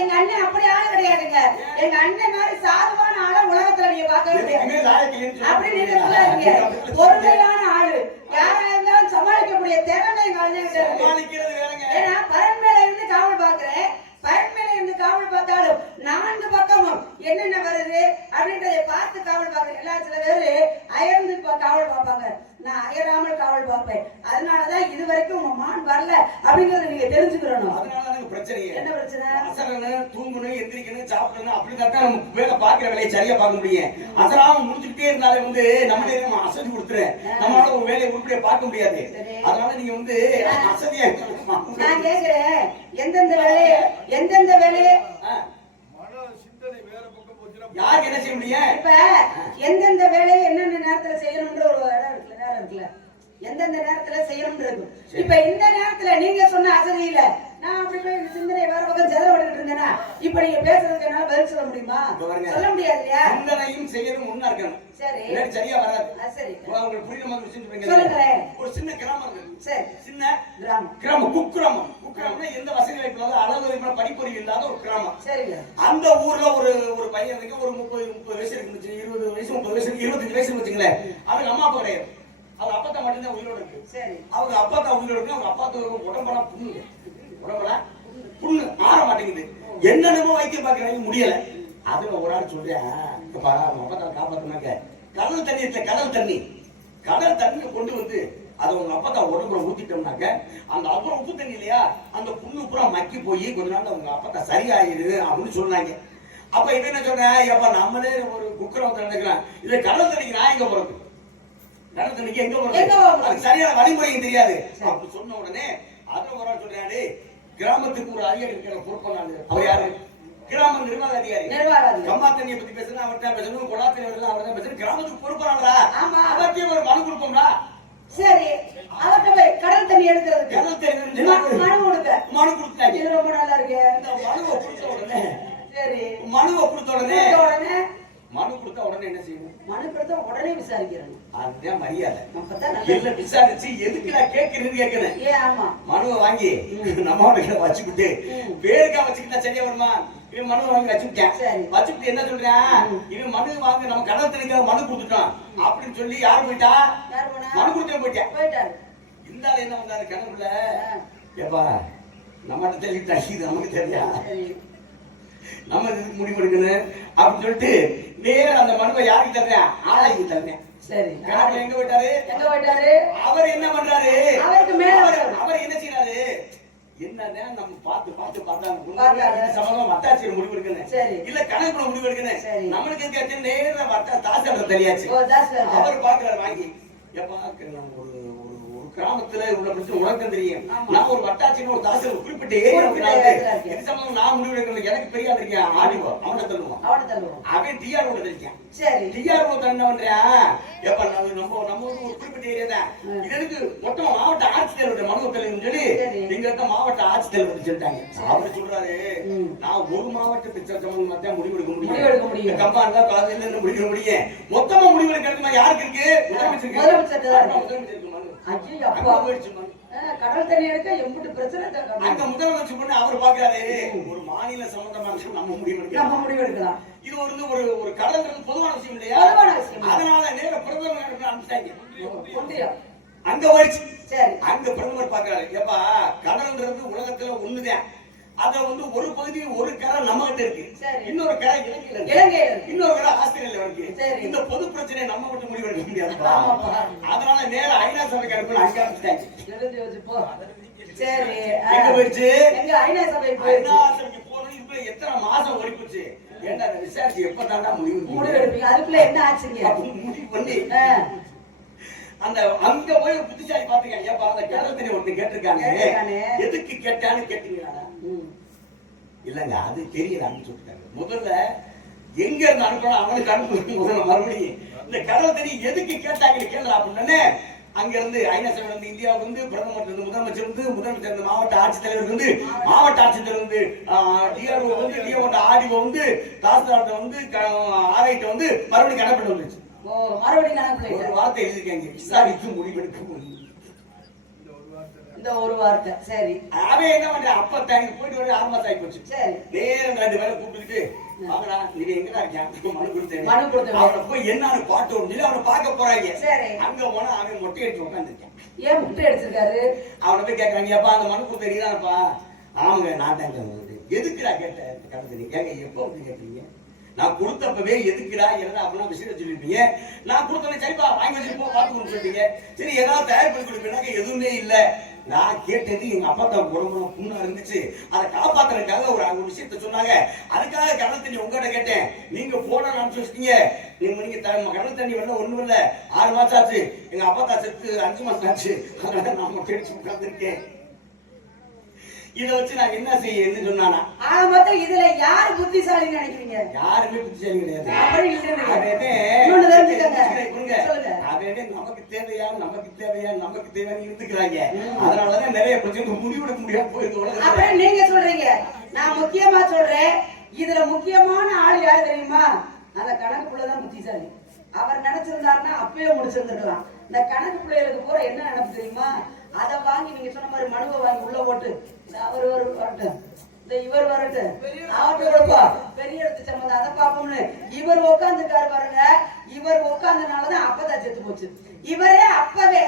எங்க அண்ணன் அப்படி ஆள் கிடையாதுங்க. எங்க அண்ணன் மாதிரி சாதுவான ஆளை உலகத்துல நீங்க பார்க்கவே முடியாது அப்படி நீங்க சொல்லாதீங்க. பொறுமையான ஆளு யாரா இருந்தாலும் சமாளிக்கக்கூடிய திறமை எங்க அண்ணன் சமாளிக்கிறது வேறங்க. ஏன்னா பரன் மேல இருந்து காவல் பாக்குறேன், பரன் மேல இருந்து காவல் பார்த்தாலும் 4 பக்கமும் என்னென்ன வருது அப்படின்றத பார்த்து காவல் பாக்குறேன். எல்லாம் சில பேரு அயர்ந்து காவல் பார்ப்பாங்க, நான் அயராமல் காவல் பார்ப்பேன். அதனாலதான் இது வரைக்கும் உங்க மான் வரல அப்படிங்கறத நீங்க தெரிஞ்சுக்கணும். அதனாலதான் பிரச்சனை. என்ன பிரச்சனை? அசரணும், தூங்கணும், எந்திரிக்கணும், சாப்பிடணும், அப்படிதான் நம்ம வேலை பாக்குற வேலையை சரியா பார்க்க முடியும். அசராம முடிச்சுட்டே இருந்தாலே நம்மளே நம்ம அசதி கொடுத்துறேன், நம்மளால ஒரு வேலையை உருப்படியா பார்க்க முடியாது. அதனால நீங்க அசதியா நான் கேக்குறேன், எந்தெந்த வேலையை யாருக்கு என்ன செய்ய முடியும்? இப்ப எந்தெந்த வேலையை என்னென்ன நேரத்துல செய்யணும்ன்ற ஒரு நேரம் இருக்குல்ல, எந்தெந்த நேரத்துல செய்யணும்ன்றது. இப்ப இந்த நேரத்துல நீங்க சொன்ன அசதியில நான் அப்படி போய் சிந்தனை வேற பக்கம் ஜெதற விட்டுட்டு இருந்தேனா இப்ப நீங்க பேசுறதுக்கு என்னால பதில் சொல்ல முடியுமா? சொல்ல முடியாது இல்லையா? சிந்தனையும் செய்யணும் முன்னா இருக்கணும். சரி, சரியா வராது. சரி, உங்களுக்கு புரியுற மாதிரி சொல்லுங்க. ஒரு சின்ன கிராமம் இருக்கு. சரி, சின்ன கிராமம் குக்கிராமம். குக்கிராமம்னா எந்த வசதி வாய்ப்பு இல்லாத, அளவு படிப்பறிவு இல்லாத ஒரு கிராமம். சரிங்க. அந்த ஊர்ல ஒரு பையன் இருக்கு, ஒரு 30 வயசு இருக்கு, 20 வயசு 30 வயசு 25 வயசு வச்சுங்களேன். அவங்க அம்மா அப்பா கிடையாது, அவங்க அப்பா மட்டும்தான் உயிரோட இருக்கு. சரி, அவங்க அப்பா தான் உயிரோட இருக்கு. அவங்க அப்பா உடம்பெல்லாம் புண்ணு ஆற மாட்டேங்குது. என்னென்னமோ வைத்தியம் பார்க்கறாங்க, முடியல. அதுல ஒரு ஆள் சொல்றேன், அப்பா அவங்க அப்பா தான் காப்பாத்தினாங்க, கடல் தண்ணி இல்ல, கடல் தண்ணியை கொண்டு வந்து அதை உங்க அப்பா தான் உடம்புல ஊத்திட்டோம்னாக்க அந்த அப்புறம் உப்பு தண்ணி இல்லையா, அந்த புண்ணு பூரா மக்கி போய் கொஞ்ச நாள் உங்க அப்பா தான் சரியாயிரு அப்படின்னு சொன்னாங்க. அப்ப இவன் என்ன சொன்னேன், அப்ப நம்மளே ஒரு குக்கரத்தை நினைக்கிறேன், இல்ல கடல் தண்ணிக்கு நான் எங்க போறது, கடல் தண்ணிக்கு எங்க போறது, அதுக்கு சரியான வழிமுறையும் தெரியாது. அப்படி சொன்ன உடனே அதுல ஒரு ஆள் சொல்றாரு, கிராமத்துக்கு ஒரு அதிகாரி இருக்கிற பொறுப்பாளர். அவர் யாரு? கிராம நிர்வாக அதிகாரி. கம்மா தண்ணியை பத்தி பேசணும், அவர்கிட்ட பேசணும், கொடாத்தனை அவர்தான் பேசணும். கிராமத்துக்கு பொறுப்பாளரா அவருக்கே ஒரு மனு கொடுப்போம்டா. சரி, அவர்கிட்ட போய் கடல் தண்ணி எடுக்கிறது, கடல் தண்ணி மனு கொடுத்தாங்க. இது ரொம்ப நல்லா இருக்கு. இந்த மனுவை கொடுத்த உடனே, சரி, மனுவை கொடுத்த உடனே மனு கொடுத்த உடனே என்ன செய்யணும்? மனு கொடுத்த உடனே விசாரிக்கிறேன். அதுதான் மரியாதை. இல்ல விசாரிச்சு எதுக்கு நான் கேட்கறேன்னு கேட்கிறேன். ஆமா, மனுவை வாங்கி நம்ம வச்சுக்கிட்டு பேருக்கா வச்சுக்கிட்டா சரியா வருமா? இவன் மனு வாங்கி வச்சுக்கிட்டேன், வச்சுக்கிட்டு என்ன சொல்றேன், இவன் மனு வாங்க நம்ம கடல் தண்ணிக்காக மனு கொடுத்துட்டோம் அப்படின்னு சொல்லி யாரு போயிட்டா? மனு கொடுத்தே போயிட்டாரு. இந்த ஆள் என்ன வந்தாரு கனவுல, ஏப்பா நம்மகிட்ட தெளிவிட்டா இது நமக்கு தெரியா, நம்ம இதுக்கு முடிவு எடுக்கணும் அப்படின்னு சொல்லிட்டு நேர அந்த மனுவை யாருக்கு தர்றேன்? ஆலைக்கு தர்றேன். சரி, எங்க போயிட்டாரு? அவர் என்ன பண்றாரு? அவர் என்ன செய்யறாரு? என்னன்னா நம்ம பார்த்து சம்பந்தமா வட்டாட்சியர் முடிவு எடுக்கணும், இல்ல கணக்கு முடிவு எடுக்கணும். நம்மளுக்கு நேர வட்டா தாசில்தார் தெரியாச்சு. அவர் பாக்குறாரு வாங்கி, ஒரு கிராமத்துல உள்ள பிரச்சனை உனக்கு தெரியும், நான் ஒரு வட்டாட்சியர் ஒரு தாசில்தார் குறிப்பிட்ட ஏரியா சம்பந்தம் நான் முடிவு எடுக்கணும். எனக்கு பெரிய இருக்கேன் ஆடிவோ, அவனை தள்ளுவோம், அவன் டிஆர் ஓட தெரியும். சரி, டிஆர் ஓ என்ன பண்றேன், எப்ப நம்ம ஒரு குறிப்பிட்ட ஏரியா தான், இது எனக்கு மொத்தம் மாவட்ட ஆட்சித்தலைவர் மனு சொல்லி நீங்க இருக்க மாவட்ட ஆட்சித்தலைவர் சொல்லிட்டாங்க. அவர் சொல்றாரு, நான் ஒரு மாவட்டத்துக்கு சம்பந்தமா தான் முடிவு எடுக்க முடியும், கம்பா இருந்தா காலையில முடிக்க முடியும், மொத்தமா முடிவு எடுக்கிறது யாருக்கு இருக்கு? முதலமைச்சர். கடல் தண்ணி எடுக்க எம்பிட்டு பிரச்சனை. அங்க முதலமைச்சர் பண்ண அவர் பாக்குறாரு, ஒரு மாநில சம்பந்தமான நம்ம முடிவு எடுக்கலாம். இது ஒரு கடல் பொதுவான விஷயம் இல்லையா? அதனால நேர பிரதமர் அனுப்பிச்சாங்க. அங்க போயிடுச்சு. சரி, அங்க பிரதமர் பாக்குறாரு, ஏப்பா கடல்ன்றது உலகத்துல ஒண்ணுதான், அத வந்து ஒரு பகுதி ஒரு கரை நம்ம கிட்ட இருக்கு, சரி. இன்னொரு கரை இலங்கையில இருக்கு, இன்னொரு கரை ஆஸ்திரேலியால இருக்கு. சரி. இந்த பொது பிரச்சனையை நம்ம மட்டும் முடிவெடுக்க முடியாது. ஆமாப்பா. அதனால நேரா ஐநா சபைக்கு அனுப்பி அங்க அனுப்பிச்சிட்டாங்க. தெரிஞ்சு வச்சு போ. சரி. எங்க போயிடுச்சு? எங்க ஐநா சபை ஐநா போயிடுச்சு. சபைக்கு போறது இப்ப எத்தனை மாசம் ஓடி போச்சு? ஏன்டா அந்த விசாரிச்சு எப்ப தாண்டா முடிவு எடுப்பீங்க? அதுக்குள்ள என்ன ஆச்சுங்க? முடிவு பண்ணி அந்த அங்க போய் ஒரு புத்திசாலி பாத்துங்க. ஏப்பா அந்த கடல் தண்ணி ஒருத்தர் கேட்டிருக்காங்க, எதுக்கு கேட்டான்னு கேட்டீங்களா? இல்லங்க அது தெரியலான்னு சொல்லிட்டாங்க. முதல்ல எங்க இருந்து அனுப்பணும் அவனுக்கு அனுப்பணும். முதல்ல மறுபடியும் இந்த கடல் தண்ணி எதுக்கு கேட்டாங்கன்னு கேள்றா அப்படின்னு அங்க இருந்து ஐநா சபையில இருந்து இந்தியாவுக்கு வந்து பிரதமர் இருந்து முதலமைச்சர் இருந்து மாவட்ட ஆட்சித்தலைவர் இருந்து மாவட்ட ஆட்சித்தலைவர் வந்து டிஆர்ஓ வந்து டிஓட ஆடிஓ வந்து தாசில்தார்ட்ட வந்து ஆர்ஐட்ட வந்து மறுபடியும் கணக்கு வந்துச்சு. மறுபடியும் ஒரு வார்த்தை எழுதிருக்காங்க, விசாரித்து முடிவெடுக்க முடியும். இந்த ஒரு வார்த்தை. சரி. அவன் என்ன பண்ற? அப்ப தாங்க போயிட்டு வர 6 மாசம் ஆகி போச்சு. சரி. நேரம் 2 பேரை கூப்பிட்டுட்டு வாங்கடா நீ எங்கடா இருக்க மனு கொடுத்தேன் அவனை போய் என்னன்னு பாட்டு ஒண்ணு அவனை பார்க்க போறாங்க. சரி. அங்க போனா அவன் மொட்டை அடிச்சு உட்காந்துருக்கான். ஏன் முட்டை அடிச்சிருக்காரு? அவனை போய் கேட்கறாங்க, அப்பா அந்த மனு கொடுத்தீங்களாப்பா? ஆமாங்க நான் தாங்க. எதுக்குடா கேட்ட கடந்து? ஏங்க எப்போ வந்து கேட்கறீங்க? நான் கொடுத்தப்பவே எதுக்குடா என்ன அப்படின்னா விஷயம் சொல்லிருப்பீங்க. நான் கொடுத்தேன் சரிப்பா வாங்கி வச்சுட்டு போ பார்த்து சொல்லிட்டீங்க. சரி ஏதாவது தயார் பண்ணி கொடுப்பீங்க. எதுவுமே இல்ல. நான் கேட்டது எங்க அப்பா தான் உடம்புல புண்ணா இருந்துச்சு, அதை காப்பாத்துறதுக்காக ஒரு விஷயத்த சொன்னாங்க. அதுக்காக கடல் தண்ணி உங்ககிட்ட கேட்டேன். நீங்க போன சொல்லிட்டீங்க. நீங்க கடல் தண்ணி வரல ஒண்ணும் இல்ல. 6 மாசம் ஆச்சு. எங்க அப்பா தான் செத்து 5 மாசம் ஆச்சு. அதனால நான் மொட்டை அடிச்சு உட்கார்ந்துருக்கேன். இத வச்சு நான் என்ன செய்யன்னு சொன்னானா? மொத்தம் இதுல யார் புத்திசாலி நினைக்கிறீங்க? யாருமே புத்திசாலி கிடையாது. நமக்கு தேவையா இருந்துக்கிறாங்க. அதனாலதான் நிறைய பிரச்சனை முடிவெடுக்க முடியாம போயிருக்கு. நீங்க சொல்றீங்க, நான் முக்கியமா சொல்றேன். இதுல முக்கியமான ஆள் யாரு தெரியுமா? அந்த கணக்குள்ளதான் புத்திசாலி. அவர் நினைச்சிருந்தாருன்னா அப்பயே முடிச்சிருந்துருக்கலாம். இந்த கணக்கு பிள்ளைகளுக்கு பூரா என்ன நினைப்பு தெரியுமா? அதை வாங்கி நீங்க சொன்ன மாதிரி மனுவை வாங்கி உள்ள போட்டு அவர் வரட்டும், இந்த இவர் வரட்டும், அவருப்பா பெரிய இடத்து சம்பந்தம் அதை பார்ப்போம்னு இவர் உட்காந்துக்காரு பாருங்க. இவர் உட்கார்ந்தனாலதான் அப்பதான் செத்து போச்சு. இவரே அப்பவே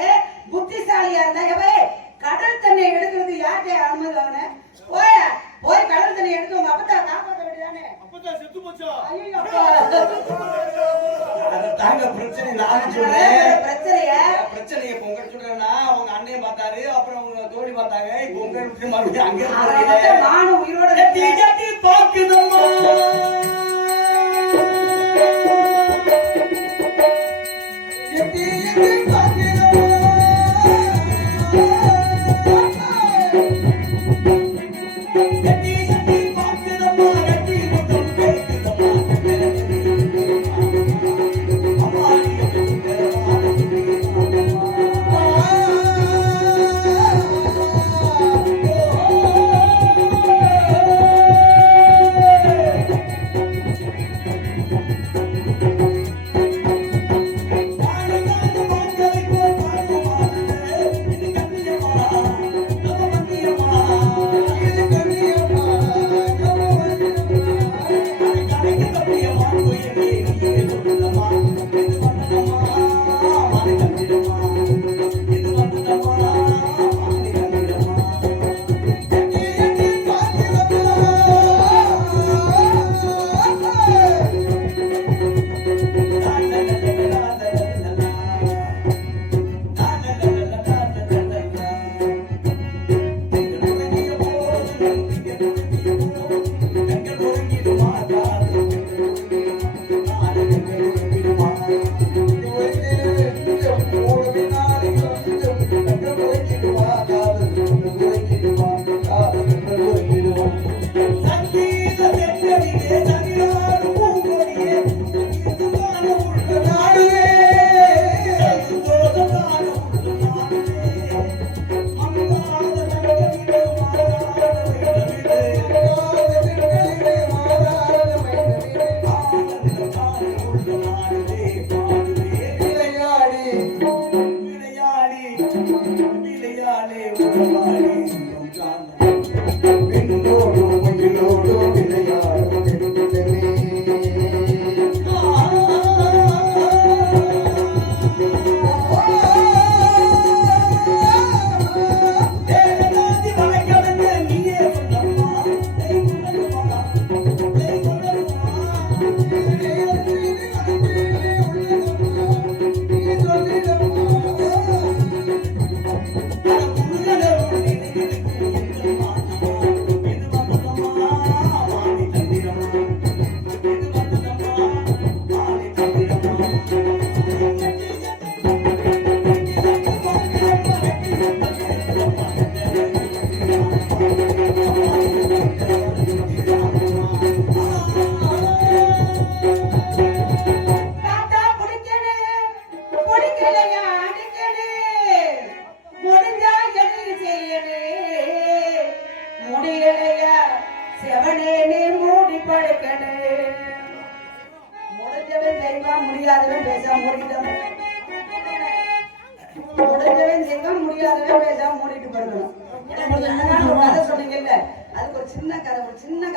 புத்திசாலியா இருந்தா கடல் தண்ணி எடுக்கிறது யார்கிட்ட அனுமதி வாங்கின? போய் கடல் தண்ணி எடுத்து உங்க அப்பத்தா காப்பாற்ற வேண்டியதானே? செத்து போச்சா? தாங்க பிரச்சனை நான் சொல்றேன். பிரச்சனைய பொங்கல் சொல்றேன்னா உங்க அண்ணையும் பார்த்தாரு, அப்புறம் உங்க தோழி பார்த்தாங்க. இப்ப உங்க விட்டு மறுபடியும் அங்கே நானும் உயிரோட பாக்குதம்மா. முடியலையா அடிக்கடி முடிஞ்சா என்ன செய்யணே முடியலையா செவனேனே மூடி படுக்கணே முடிஞ்சவன் செய்வான் முடியாதவன் பேசாம மூடிக்கிட்டான் முடிஞ்சவன் செய்வான் முடியாதவன் பேசாம மூடிட்டு படுக்கணும் ஒரு கதை சொன்னீங்கல்ல அதுக்கு ஒரு சின்ன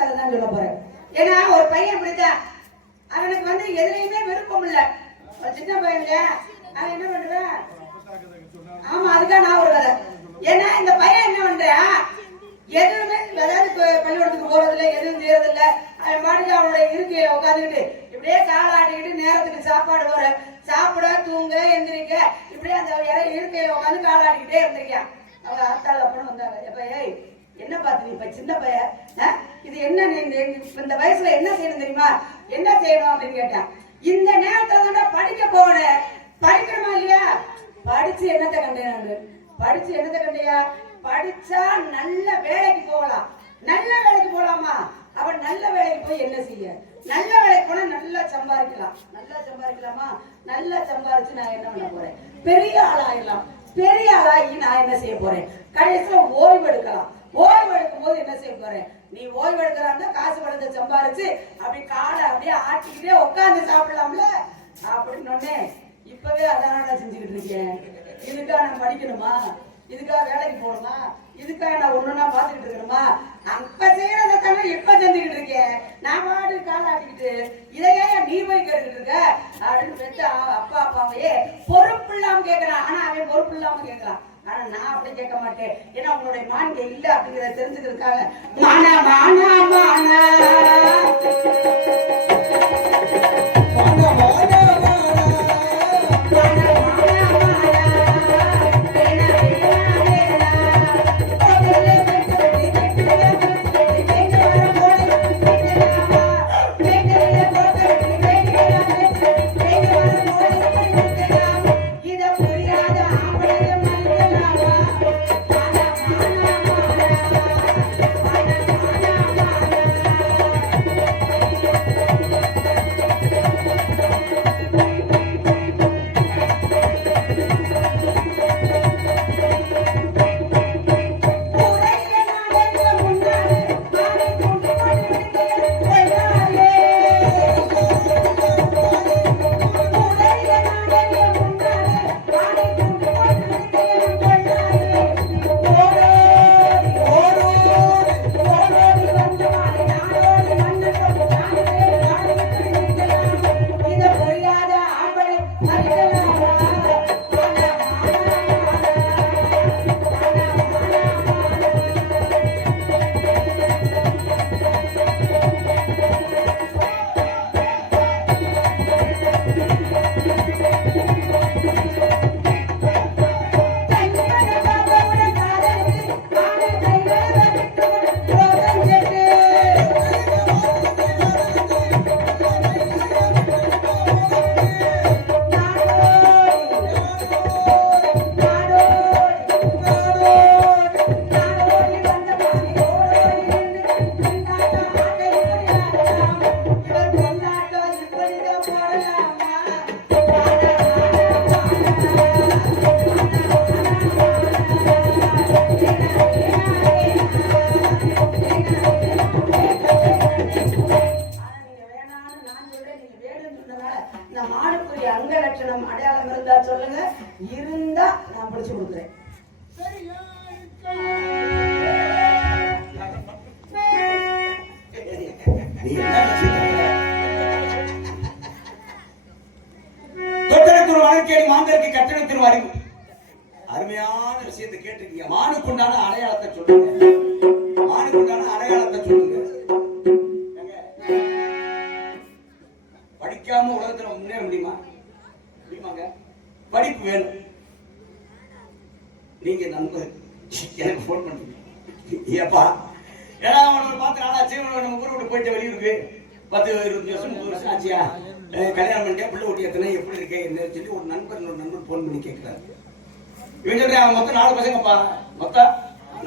கதை தான் சொல்ல போறேன். ஏன்னா ஒரு பையன் இப்படிதான் அவனுக்கு வந்து எதுலையுமே விருப்பம் இல்ல ஒரு சின்ன பையன் இல்லையா அவன் என்ன பண்றான் ஆமா அதுக்காக நான் ஒரு கதை. ஏன்னா இந்த பையன் என்ன பண்றான் எதுவுமே அதாவது பள்ளிக்கூடத்துக்கு போறதில்ல எதுவும் செய்யறதில்ல அவன் பாட்டுக்கு அவனுடைய இருக்கையில உட்காந்துக்கிட்டு இப்படியே காலாட்டிக்கிட்டு நேரத்துக்கு சாப்பாடு போற சாப்பிட தூங்க எந்திரிக்க இப்படியே அந்த இருக்கையில உட்காந்து காலாட்டிக்கிட்டே இருந்திருக்கான். அவங்க ஆத்தாள் அப்படின்னு வந்தாங்க எப்ப ஏய் என்ன பார்த்து நீ இப்ப சின்ன பையன் இது என்ன இந்த வயசுல என்ன செய்யணும் தெரியுமா என்ன செய்யணும் அப்படின்னு கேட்டான். இந்த நேரத்துல தான் படிக்க போனேன் படிக்கணுமா இல்லையா படிச்சு என்னத்தை கண்டேன் நான் படிச்சு என்னத்தை கண்டையா படிச்சா நல்ல வேலைக்கு போகலாம் நல்ல வேலைக்கு போகலாமா அவன் நல்ல வேலைக்கு போய் என்ன செய்ய நல்ல வேலைக்கு போனா நல்லா சம்பாதிக்கலாமா நல்லா சம்பாதிச்சு நான் என்ன பண்ண போறேன் பெரிய ஆளாயிடலாம் பெரிய ஆளாகி நான் என்ன செய்ய போறேன் கடைசியில ஓய்வு எடுக்கலாம் ஓய்வு எடுக்கும் போது என்ன செய்ய போறேன் நீ ஓய்வு எடுக்கிறான்னா காசு பணத்தை சம்பாரிச்சு அப்படி காலை அப்படியே ஆட்டிக்கிட்டே உட்காந்து சாப்பிடலாம்ல அப்படின்னு இப்பவே அதான் நான் செஞ்சுக்கிட்டு இருக்கேன். இதுக்காக நான் படிக்கணுமா இதுக்காக வேலைக்கு போகணுமா இதுக்காக நான் ஒண்ணுன்னா பாத்துக்கிட்டு இருக்கணுமா அப்ப செய்யறத தானே இப்ப செஞ்சுக்கிட்டு இருக்கேன். நான் பாட்டு கால் ஆட்டிக்கிட்டு இதையே நீ போய் கேட்டுக்கிட்டு இருக்க அப்படின்னு பெற்ற அப்பா அப்பாவையே பொறுப்பு இல்லாம கேட்கறான். ஆனா அவன் பொறுப்பு இல்லாம கேட்கறான். ஆனா நான் அப்படி கேட்க மாட்டேன். ஏன்னா உங்களுடைய மான் இல்ல அப்படிங்கறத தெரிஞ்சுக்கிறதுக்காக மானா மானா மானா அடையாளம் இருந்தா சொல்லுங்க இருந்தா நான் பிடிச்சு கொடுக்குறேன். மாந்தருக்கு கட்டணத்தின் அறிவு அருமையான விஷயத்தை கேட்டிருக்கீங்க. மானுக்குண்டான அடையாளத்தை சொல்லுங்க. மானுக்குண்டான அடையாளத்தை சொல்லுங்க. படிக்காம உலகத்துல முன்னேற முடியுமா? முடியுமாங்க? படிப்பு வேணும். நீங்க நண்பர் எனக்கு போன் பண்ணுங்க. ஏப்பா ஏன்னா அவனோட பார்த்து நாளாச்சு நம்ம ஊரை விட்டு போயிட்டு வெளியூருக்கு 10-20 வருஷம் 30 வருஷம் ஆச்சியா கல்யாணம் பண்ணிட்டேன் பிள்ளை ஊட்டி எத்தனை எப்படி இருக்கேன் என்ன சொல்லி ஒரு நண்பர் போன் பண்ணி கேட்கிறாரு. இவன் சொல்றேன் அவன் மொத்தம் 4 பசங்கப்பா மொத்தம்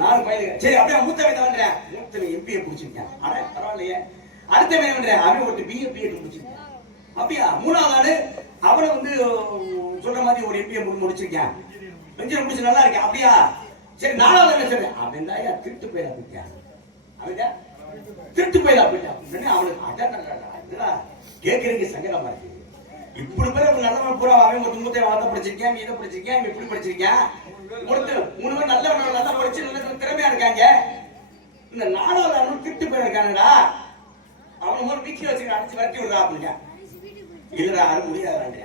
4 பையனுங்க. சரி அப்படியே மூத்த வயதை பண்றேன் மூத்தவன் எம்பிஏ பிடிச்சிருக்கேன். ஆனா பரவாயில்லையே அடுத்த பையன் பண்றேன் அவன் ஒரு பிஏ பிஎட் பிடிச்சிருக்கேன். அப்படியா 3வது ஆளு அவனை வந்து சொல்ற மாதிரி ஒரு எம்பிஏ முடிச்சிருக்கேன், இன்ஜினியர் முடிச்சு நல்லா இருக்கேன். அப்படியா சரி, 4வது என்ன சொல்றேன் அப்படின்னா திருட்டு போயிடா போயிட்டா, அப்படியா திருட்டு போயிடா போயிட்டா அப்படின்னு அவனுக்கு அதான் கேட்கறதுக்கு சங்கடமா இருக்கு. இப்படி பேர் நல்லவன் பூரா அவன் துன்பத்தை வார்த்தை படிச்சிருக்கேன், இதை படிச்சிருக்கேன், இப்படி படிச்சிருக்கேன், ஒருத்தர் 3 பேர் நல்லவன் நல்லா படிச்சு நல்ல திறமையா இருக்காங்க. இந்த 4வது அவன் திருட்டு போயிருக்கானுடா, அவனை ஒரு வீட்டில் வச்சு அடிச்சு வரட்டி விடுறா அப்படிங்க. இல்லடா அது முடியாதாங்க.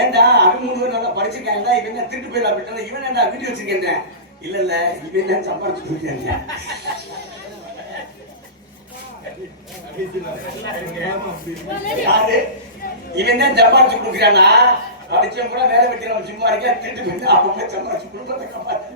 ஏன்டா அவன் 3 பேர் நல்லா படிச்சிருக்காங்க, இவன் திருட்டு போயிடலாம் அப்படின்னா இவன் என்ன வீட்டு வச்சிருக்கேன். இல்ல இல்ல இவன் தான் சம்பாதிச்சு கொடுக்கேன். யாரு இவன் தான் சம்பாதிச்சு கொடுக்குறானா? படிச்சவன் கூட வேலை வெட்டி நம்ம சும்மா இருக்க திருட்டு போயிட்டு அவங்க சம்பாதிச்சு கொடுக்கறத காப்பாத்து.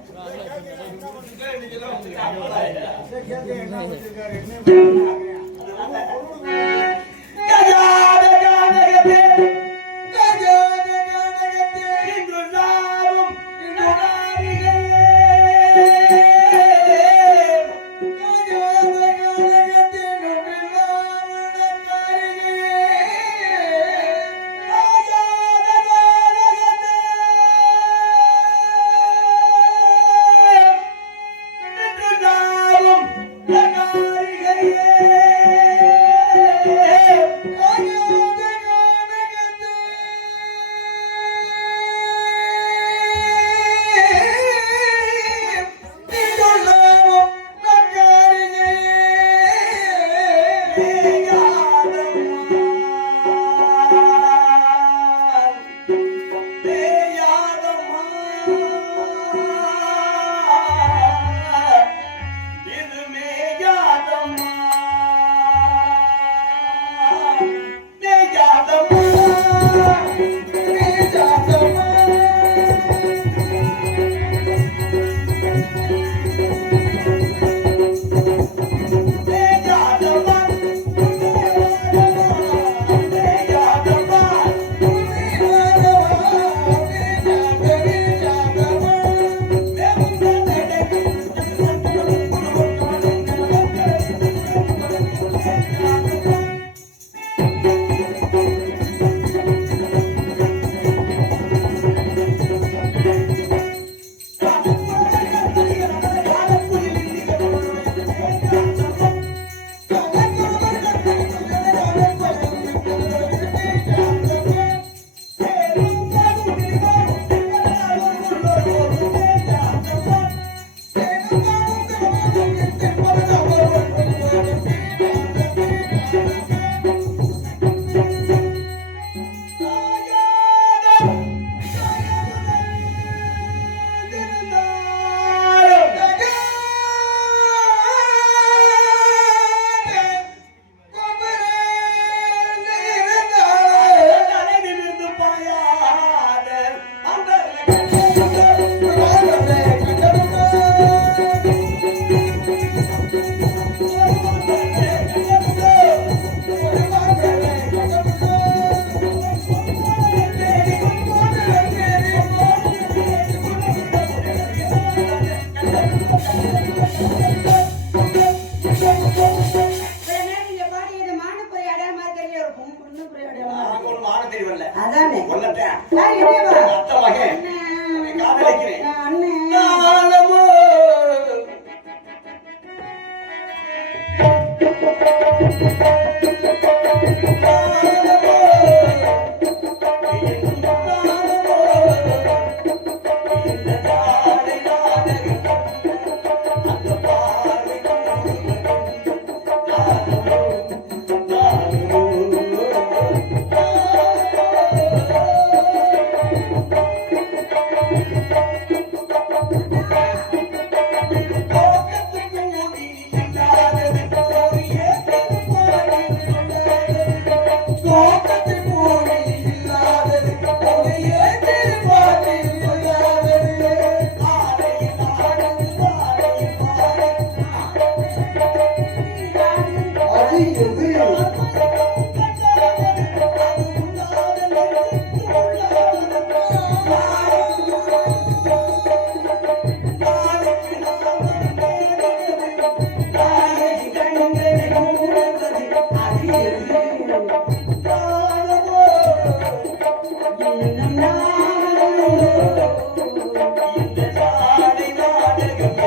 இந்த ஜாடை நாடகம்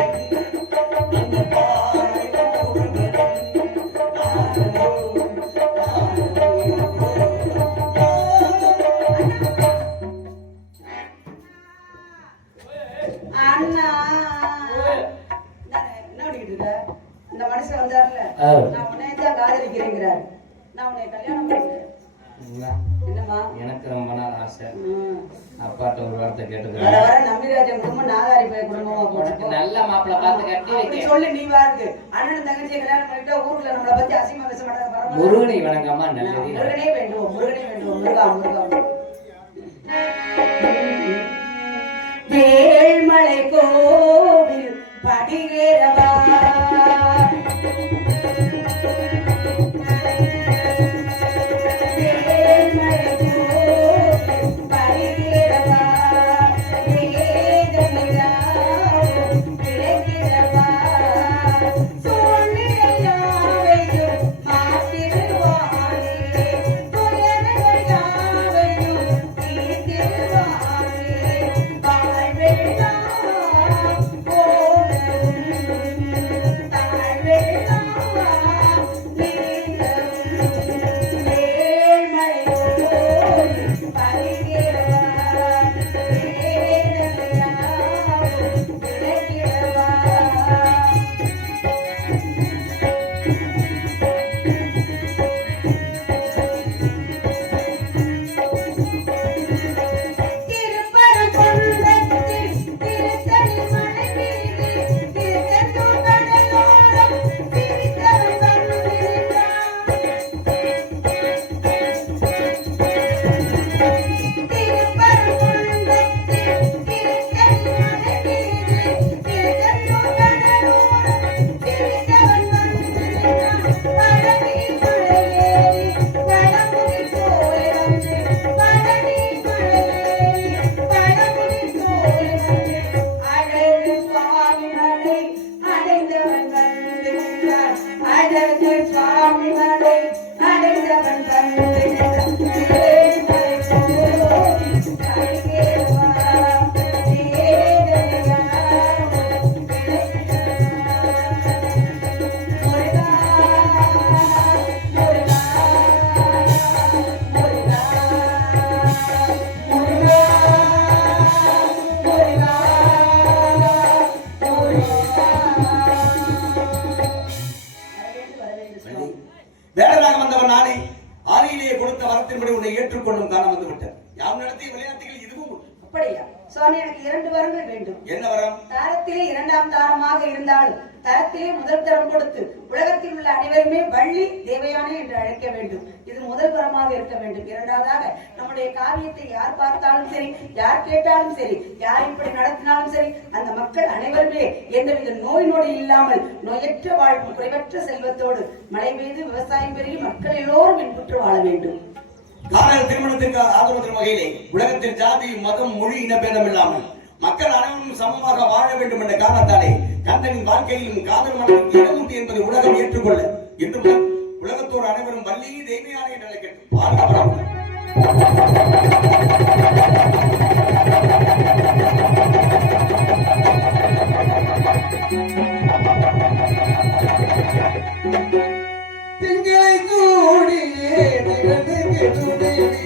இந்த பாடை அண்ணா என்ன பண்ணிக்கிட்டு இருக்க? இந்த மனுஷன் வந்தாருல, நான் உன்னைய தான் காதலிக்கிறேங்கிறாரு. நான் உன்னை கல்யாணம் பண்ணிக்கிறேன். என்னம்மா? எனக்கு ரொம்ப நாள் ஆசை. அப்பாட்ட ஒரு வார்த்தை வர கேட்டு வர நம்பிராஜன் குடும்பம் நாதாரி போய் குடும்பமா போச்சு. நல்ல மாப்பிள்ளை பார்த்து கட்டி அப்படி வைக்க. சொல்லி நீ வாருக்கு அண்ணன் தங்கச்சியை கல்யாணம் பண்ணிட்டா ஊர்ல நம்மளை பத்தி அசிங்கமா பேச மாட்டாங்க. பரவாயில்ல. முருகனை வணங்கம்மா நல்லது. முருகனே வேண்டும், முருகனே வேண்டும். முருகா முருகா. வேள்மலை கோவில் படிகேறவா வேடனாக வந்தவன் நானே ஆதியிலேயே கொடுத்த வரத்தின்படி உன்னை ஏற்றுக்கொள்ளும் காலம் வந்து விட்டது. யாம் நடத்திய விளையாட்டுகள் இதுவும் உண்டு. அப்படியா சுவாமி? எனக்கு 2 வரங்கள் வேண்டும். என்ன வரம்? தாரத்திலே 2ஆம் தாரமாக இருந்தாலும் தரத்திலே முதல் தரம் கொடுத்து உலகத்தில் உள்ள அனைவருமே வள்ளி தேவயானை என்று அழைக்க வேண்டும். இது முதல் வரமாக இருக்க வேண்டும். 2வதாக நம்முடைய காவியத்தை யார் பார்த்தாலும் சரி, யார் கேட்டாலும் சரி, யார் இப்படி நடத்தினாலும் சரி, அந்த மக்கள் அனைவருமே எந்தவித நோய் நொடி இல்லாமல் நோயற்ற வாழ்வு குறைவற்ற செல்வத்தோடு மழை பெய்து விவசாயம் பெருகி மக்கள் எல்லோரும் இன்புற்று வாழ வேண்டும். காதல் திருமணத்திற்கு ஆதரவு தரும் வகையிலே உலகத்தில் ஜாதி மதம் மொழி இனபேதம் இல்லாமல் மக்கள் அனைவரும் சமமாக வாழ வேண்டும் என்ற காரணத்தாலே கந்தனின் வாழ்க்கையிலும் காதல் மனதிற்கு இடம் உண்டு என்பதை உலகம் ஏற்றுக்கொள்ள இன்று உலகத்தோர் அனைவரும் வள்ளி தெய்வயானை என்று அழைக்கட்டும். திங்களை கூடியே திகழ்ந்து துணைவி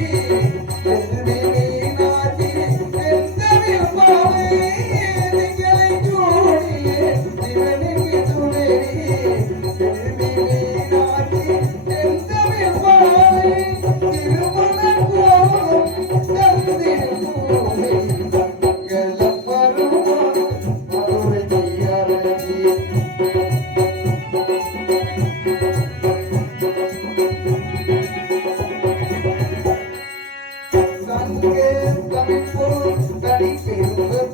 Thank you.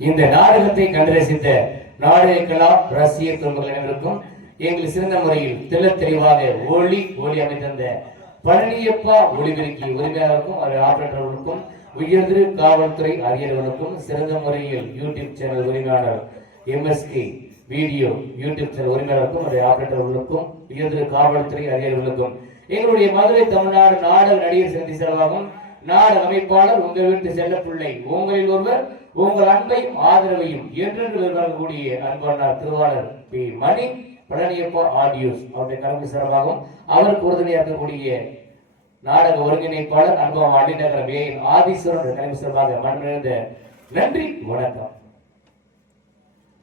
இந்த நாடகத்தை கண்டு ரசித்த நாடக கலா ரசிகர் குடும்பங்கள் அனைவருக்கும் எங்கள் சிறந்த முறையில் தெள்ள தெளிவாக ஒளி அமைந்த பழனியப்பா ஒளிபெருக்கி உரிமையாளருக்கும் ஆபரேட்டர்களுக்கும் உயர்திரு காவல்துறை அதிகாரிகளுக்கும் சிறந்த முறையில் யூடியூப் சேனல் உரிமையாளர் MSK வீடியோ யூடியூப் சேனல் உரிமையாளருக்கும் ஆபரேட்டர்களுக்கும் உயர்திரு காவல்துறை அதிகாரிகளுக்கும் எங்களுடைய மதுரை தமிழ்நாடு நாடக நடிகர் சந்தி செலவாகும் நாடக அமைப்பாளர் உங்கள் வீட்டு செல்ல பிள்ளை உங்களில் ஒருவர் உங்கள் அன்பையும் ஆதரவையும் என்றென்று எதிர்பார்க்கக்கூடிய அன்பானார் திருவாளர் P. மணி பழனியப்பா ஆடியோஸ் அவருடைய கலந்து சிறப்பாகவும் அவருக்கு உறுதுணையாக்கக்கூடிய நாடக ஒருங்கிணைப்பாளர் அனுபவம் அடிநகரம் ஆதீஸ்வரன் கலந்து சிறப்பாக மனமிழந்த நன்றி வணக்கம்.